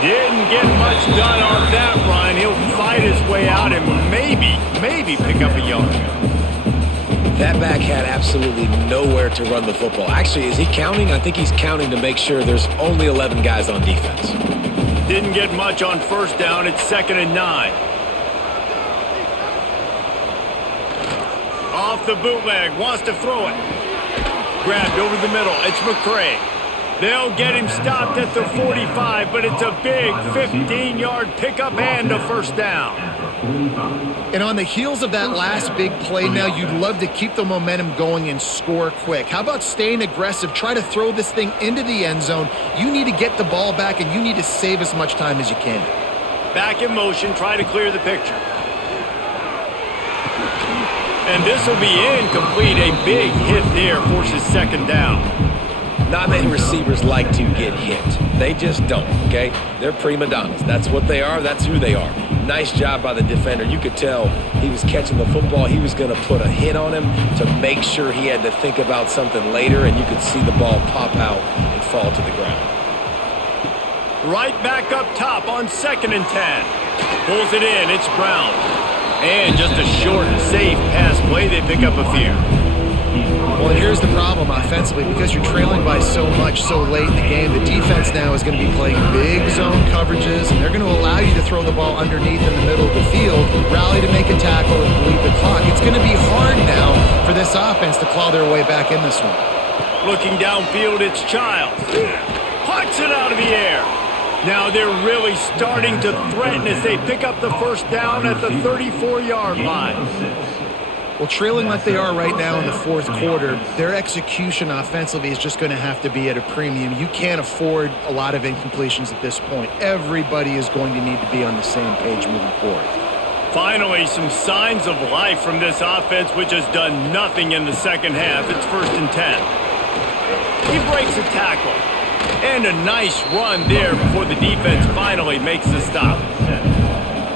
Didn't get much done on that run. He'll fight his way out and maybe pick up a yard. That back had absolutely nowhere to run the football. Actually, is he counting? I think he's counting to make sure there's only 11 guys on defense. Didn't get much on 1st down. It's 2nd and 9. Off the bootleg. Wants to throw it. Grabbed over the middle. It's McCray. They'll get him stopped at the 45, but it's a big 15-yard pickup and a 1st down. And on the heels of that last big play now, you'd love to keep the momentum going and score quick. How about staying aggressive? Try to throw this thing into the end zone. You need to get the ball back, and you need to save as much time as you can. Back in motion, try to clear the picture. And this will be incomplete. A big hit there forces 2nd down. Not many receivers like to get hit. They just don't, okay? They're prima donnas. That's what they are. That's who they are. Nice job by the defender. You could tell he was catching the football. He was going to put a hit on him to make sure he had to think about something later, and you could see the ball pop out and fall to the ground. Right back up top on 2nd and 10. Pulls it in. It's Brown. And just a short, safe pass play. They pick up a few. Well, and here's the problem offensively. Because you're trailing by so much so late in the game, the defense now is going to be playing big zone coverages, and they're going to allow you to throw the ball underneath in the middle of the field, rally to make a tackle, and bleed the clock. It's going to be hard now for this offense to claw their way back in this one. Looking downfield, it's Childs. Puts it out of the air. Now they're really starting to threaten as they pick up the first down at the 34-yard line. Well, trailing like they are right now in the fourth quarter, their execution offensively is just going to have to be at a premium. You can't afford a lot of incompletions at this point. Everybody is going to need to be on the same page moving forward. Finally, some signs of life from this offense, which has done nothing in the second half. It's 1st and 10. He breaks a tackle. And a nice run there before the defense finally makes the stop.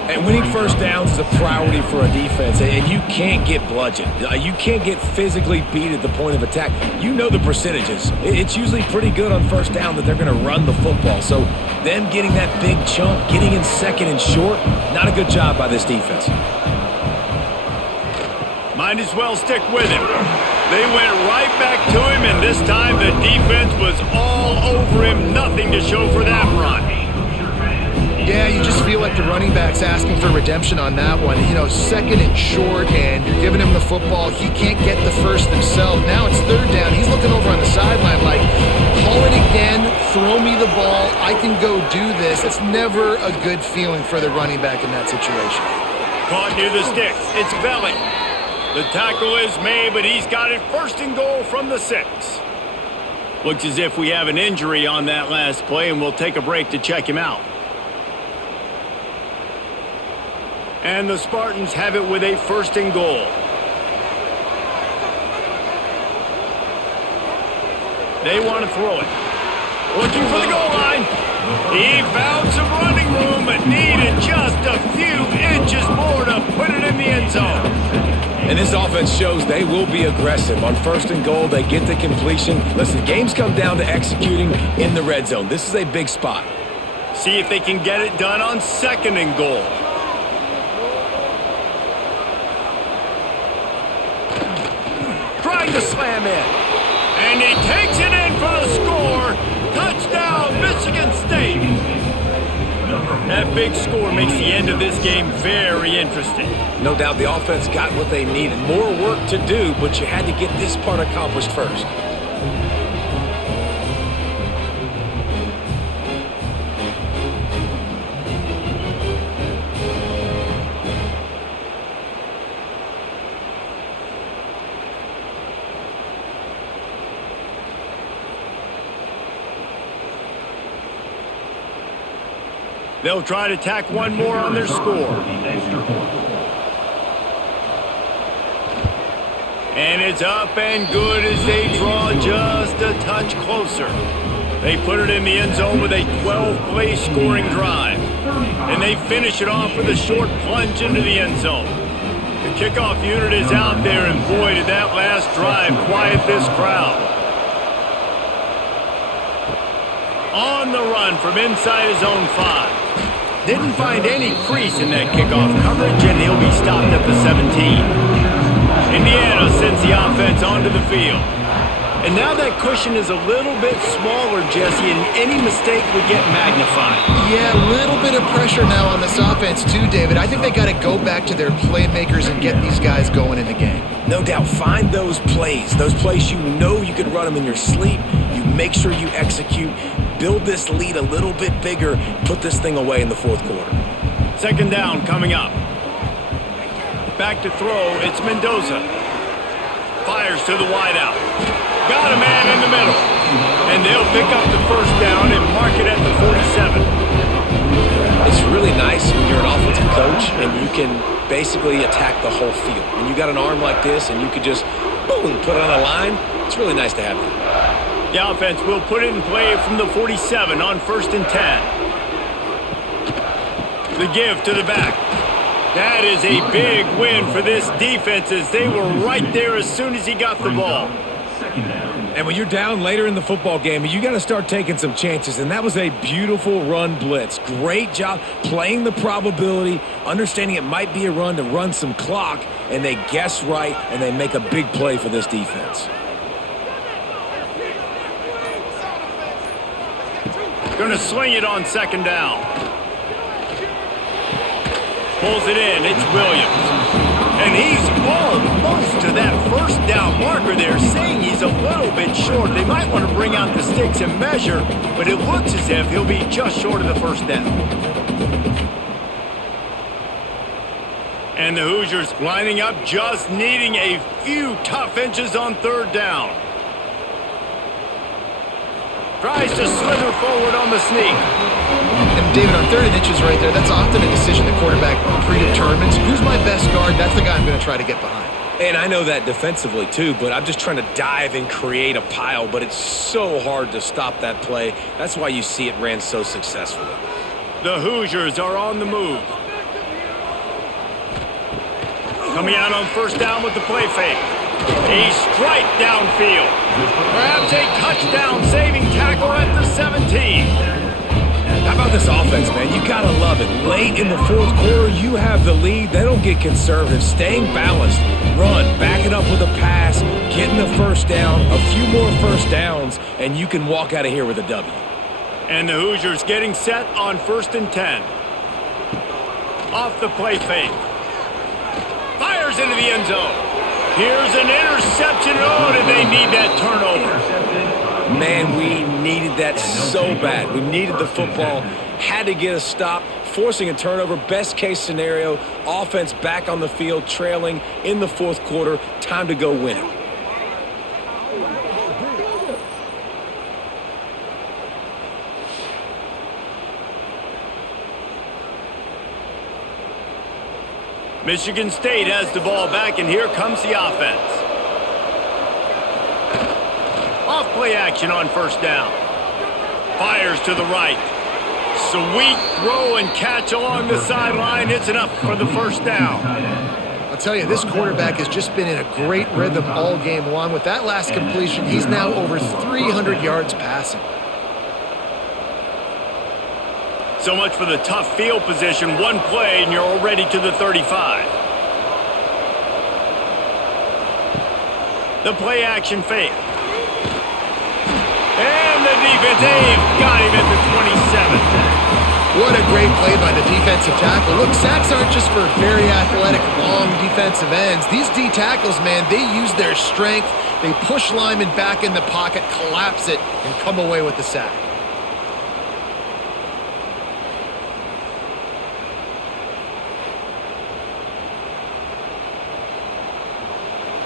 And winning first downs is a priority for a defense, and you can't get bludgeoned. You can't get physically beat at the point of attack. You know the percentages. It's usually pretty good on first down that they're going to run the football. So them getting that big chunk, getting in second and short, not a good job by this defense. Might as well stick with him. They went right back to him, and this time the defense was all over him. Nothing to show for that run. Yeah, you just feel like the running back's asking for redemption on that one. You know, second and short, and you're giving him the football. He can't get the first himself. Now it's 3rd down. He's looking over on the sideline like, haul it again, throw me the ball. I can go do this. It's never a good feeling for the running back in that situation. Caught near the sticks. It's Belly. The tackle is made, but he's got it 1st and goal from the 6. Looks as if we have an injury on that last play, and we'll take a break to check him out. And the Spartans have it with a 1st and goal. They want to throw it. Looking for the goal line. He found some running room, but needed just a few inches more to put it in the end zone. And this offense shows they will be aggressive. On 1st and goal, they get the completion. Listen, games come down to executing in the red zone. This is a big spot. See if they can get it done on 2nd and goal. Trying to slam in. And he takes it in for the score. Touchdown, Michigan State. That big score makes the end of this game very interesting. No doubt the offense got what they needed. More work to do, but you had to get this part accomplished first. They'll try to tack one more on their score. And it's up and good as they draw just a touch closer. They put it in the end zone with a 12-play scoring drive. And they finish it off with a short plunge into the end zone. The kickoff unit is out there, and boy, did that last drive quiet this crowd. On the run from inside his own 5. Didn't find any crease in that kickoff coverage, and he'll be stopped at the 17. Indiana sends the offense onto the field. And now that cushion is a little bit smaller, Jesse, and any mistake would get magnified. Yeah, a little bit of pressure now on this offense too, David. I think they got to go back to their playmakers and get these guys going in the game. No doubt, find those plays you know you could run them in your sleep. You make sure you execute. Build this lead a little bit bigger. Put this thing away in the fourth quarter. 2nd down coming up. Back to throw, it's Mendoza. Fires to the wideout. Got a man in the middle. And they'll pick up the 1st down and mark it at the 47. It's really nice when you're an offensive coach and you can basically attack the whole field. When you got an arm like this and you could just, boom, put it on a line, it's really nice to have that. The offense will put it in play from the 47 on 1st and 10. The give to the back. That is a big win for this defense as they were right there as soon as he got the ball. And when you're down later in the football game, you got to start taking some chances. And that was a beautiful run blitz. Great job playing the probability, understanding it might be a run to run some clock, and they guess right, and they make a big play for this defense. Going to swing it on second down. Pulls it in. It's Williams. And he's almost to that first down marker there, saying he's a little bit short. They might want to bring out the sticks and measure, but it looks as if he'll be just short of the first down. And the Hoosiers lining up, just needing a few tough inches on third down. Tries to slither forward on the sneak. And David, on 3rd and inches right there, that's often a decision the quarterback predetermines. Who's my best guard? That's the guy I'm going to try to get behind. And I know that defensively too, but I'm just trying to dive and create a pile, but it's so hard to stop that play. That's why you see it ran so successfully. The Hoosiers are on the move. Coming out on first down with the play fake. A strike downfield. Perhaps a touchdown-saving tackle at the 17. How about this offense, man? You got to love it. Late in the fourth quarter, you have the lead. They don't get conservative. Staying balanced. Run, back it up with a pass, getting the first down, a few more first downs, and you can walk out of here with a W. And the Hoosiers getting set on 1st and 10. Off the play fake. Fires into the end zone. Here's an interception. Oh, did they need that turnover? Man, we needed that so bad. We needed the football. Had to get a stop. Forcing a turnover. Best case scenario. Offense back on the field, trailing in the fourth quarter. Time to go win it. Michigan State has the ball back, and here comes the offense. Off play action on first down. Fires to the right. Sweet throw and catch along the sideline. It's enough for the first down. I'll tell you, this quarterback has just been in a great rhythm all game long. With that last completion, he's now over 300 yards passing. So much for the tough field position. One play, and you're already to the 35. The play action fake. And the defense, they've got him at the 27. What a great play by the defensive tackle. Look, sacks aren't just for very athletic, long defensive ends. These D tackles, man, they use their strength. They push linemen back in the pocket, collapse it, and come away with the sack.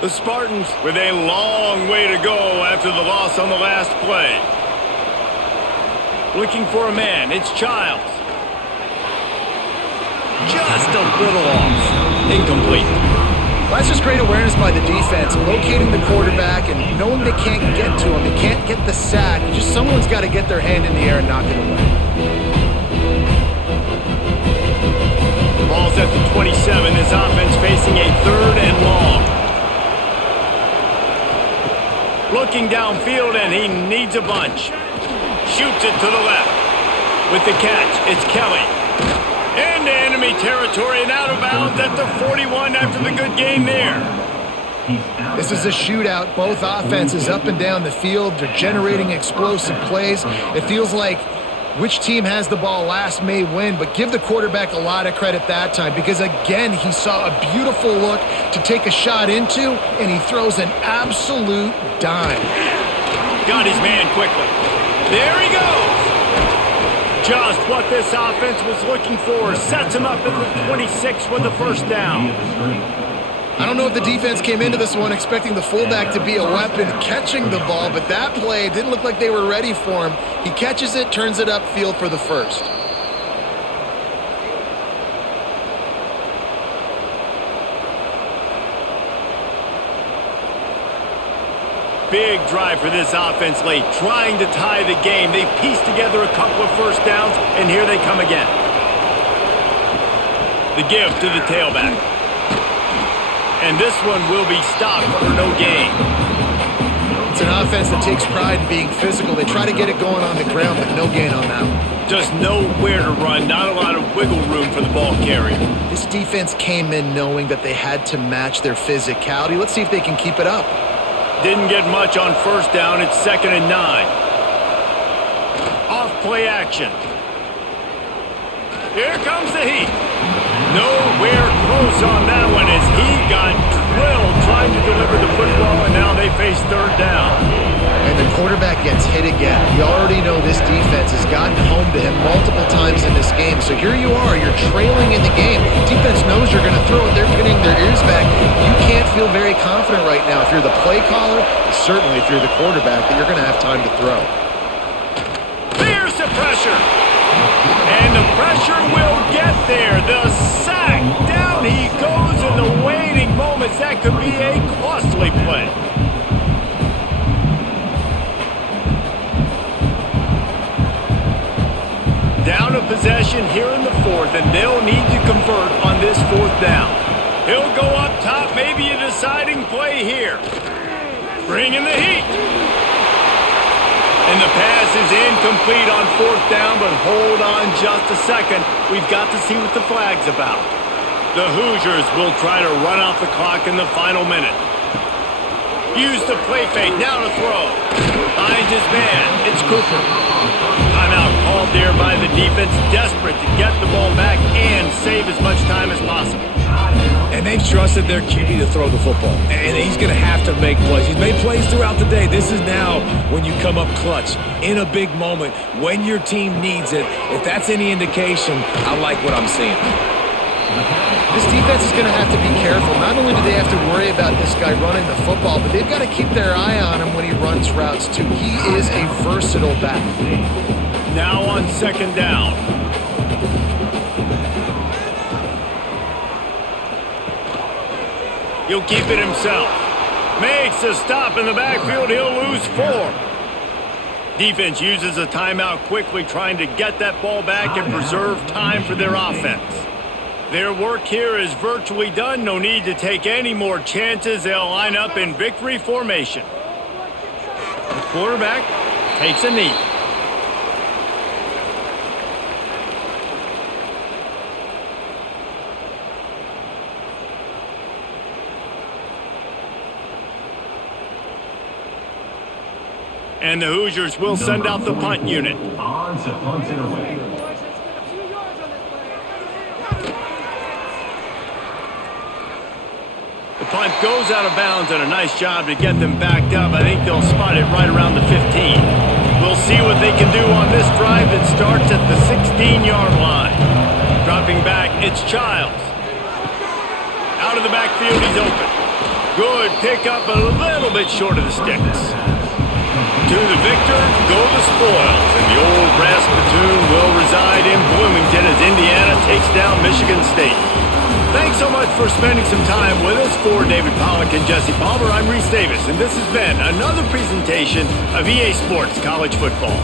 The Spartans with a long way to go after the loss on the last play. Looking for a man. It's Childs. Just a little off. Incomplete. Well, that's just great awareness by the defense, locating the quarterback and knowing they can't get to him. They can't get the sack. Just someone's got to get their hand in the air and knock it away. Ball's at the 27. His offense facing a 3rd and long. Looking downfield, and he needs a bunch. Shoots it to the left. With the catch, it's Kelly. Into enemy territory and out of bounds at the 41 after the good game there. This is a shootout. Both offenses up and down the field. They're generating explosive plays. It feels like which team has the ball last may win, but give the quarterback a lot of credit that time because, again, he saw a beautiful look to take a shot into, and he throws an absolute dime. Got his man quickly. There he goes. Just what this offense was looking for. Sets him up at the 26 with the first down. I don't know if the defense came into this one expecting the fullback to be a weapon catching the ball, but that play didn't look like they were ready for him. He catches it, turns it upfield for the first. Big drive for this offense late, trying to tie the game. They've pieced together a couple of first downs, and here they come again. The give to the tailback. And this one will be stopped for no gain. It's an offense that takes pride in being physical. They try to get it going on the ground, but no gain on that one. Just nowhere to run, not a lot of wiggle room for the ball carrier. This defense came in knowing that they had to match their physicality. Let's see if they can keep it up. Didn't get much on first down. It's 2nd and 9. Off play action. Here comes the heat. Nowhere close on that one as he got drilled trying to deliver the football, and now they face 3rd down. And the quarterback gets hit again. You already know this defense has gotten home to him multiple times in this game. So here you are, you're trailing in the game. Defense knows you're going to throw it. They're pinning their ears back. You can't feel very confident right now if you're the play caller, and certainly if you're the quarterback, that you're going to have time to throw. There's the pressure. And the pressure will get there. The sack. Down he goes in the waiting moments. That could be a costly play. Down a possession here in the 4th, and they'll need to convert on this 4th down. He'll go up top, maybe a deciding play here. Bringing the heat. And the pass is incomplete on 4th down, but hold on just a second. We've got to see what the flag's about. The Hoosiers will try to run off the clock in the final minute. Use the play fake, now to throw. Finds his man, it's Cooper. Timeout called there by the defense, desperate to get the ball back and save as much time as possible. And they've trusted their QB to throw the football. And he's going to have to make plays. He's made plays throughout the day. This is now when you come up clutch in a big moment when your team needs it. If that's any indication, I like what I'm seeing. This defense is going to have to be careful. Not only do they have to worry about this guy running the football, but they've got to keep their eye on him when he runs routes too. He is a versatile back. Now on 2nd down. He'll keep it himself. Makes a stop in the backfield. He'll lose 4. Defense uses a timeout quickly, trying to get that ball back and preserve time for their offense. Their work here is virtually done. No need to take any more chances. They'll line up in victory formation. The quarterback takes a knee. And the Hoosiers will send out the punt unit. On to punt it away. The punt goes out of bounds, and a nice job to get them backed up. I think they'll spot it right around the 15. We'll see what they can do on this drive that starts at the 16-yard line. Dropping back, it's Childs. Out of the backfield, he's open. Good pickup, a little bit short of the sticks. To the victor, go the spoils, and the old Rasputin will reside in Bloomington as Indiana takes down Michigan State. Thanks so much for spending some time with us. For David Pollack and Jesse Palmer, I'm Reese Davis, and this has been another presentation of EA Sports College Football.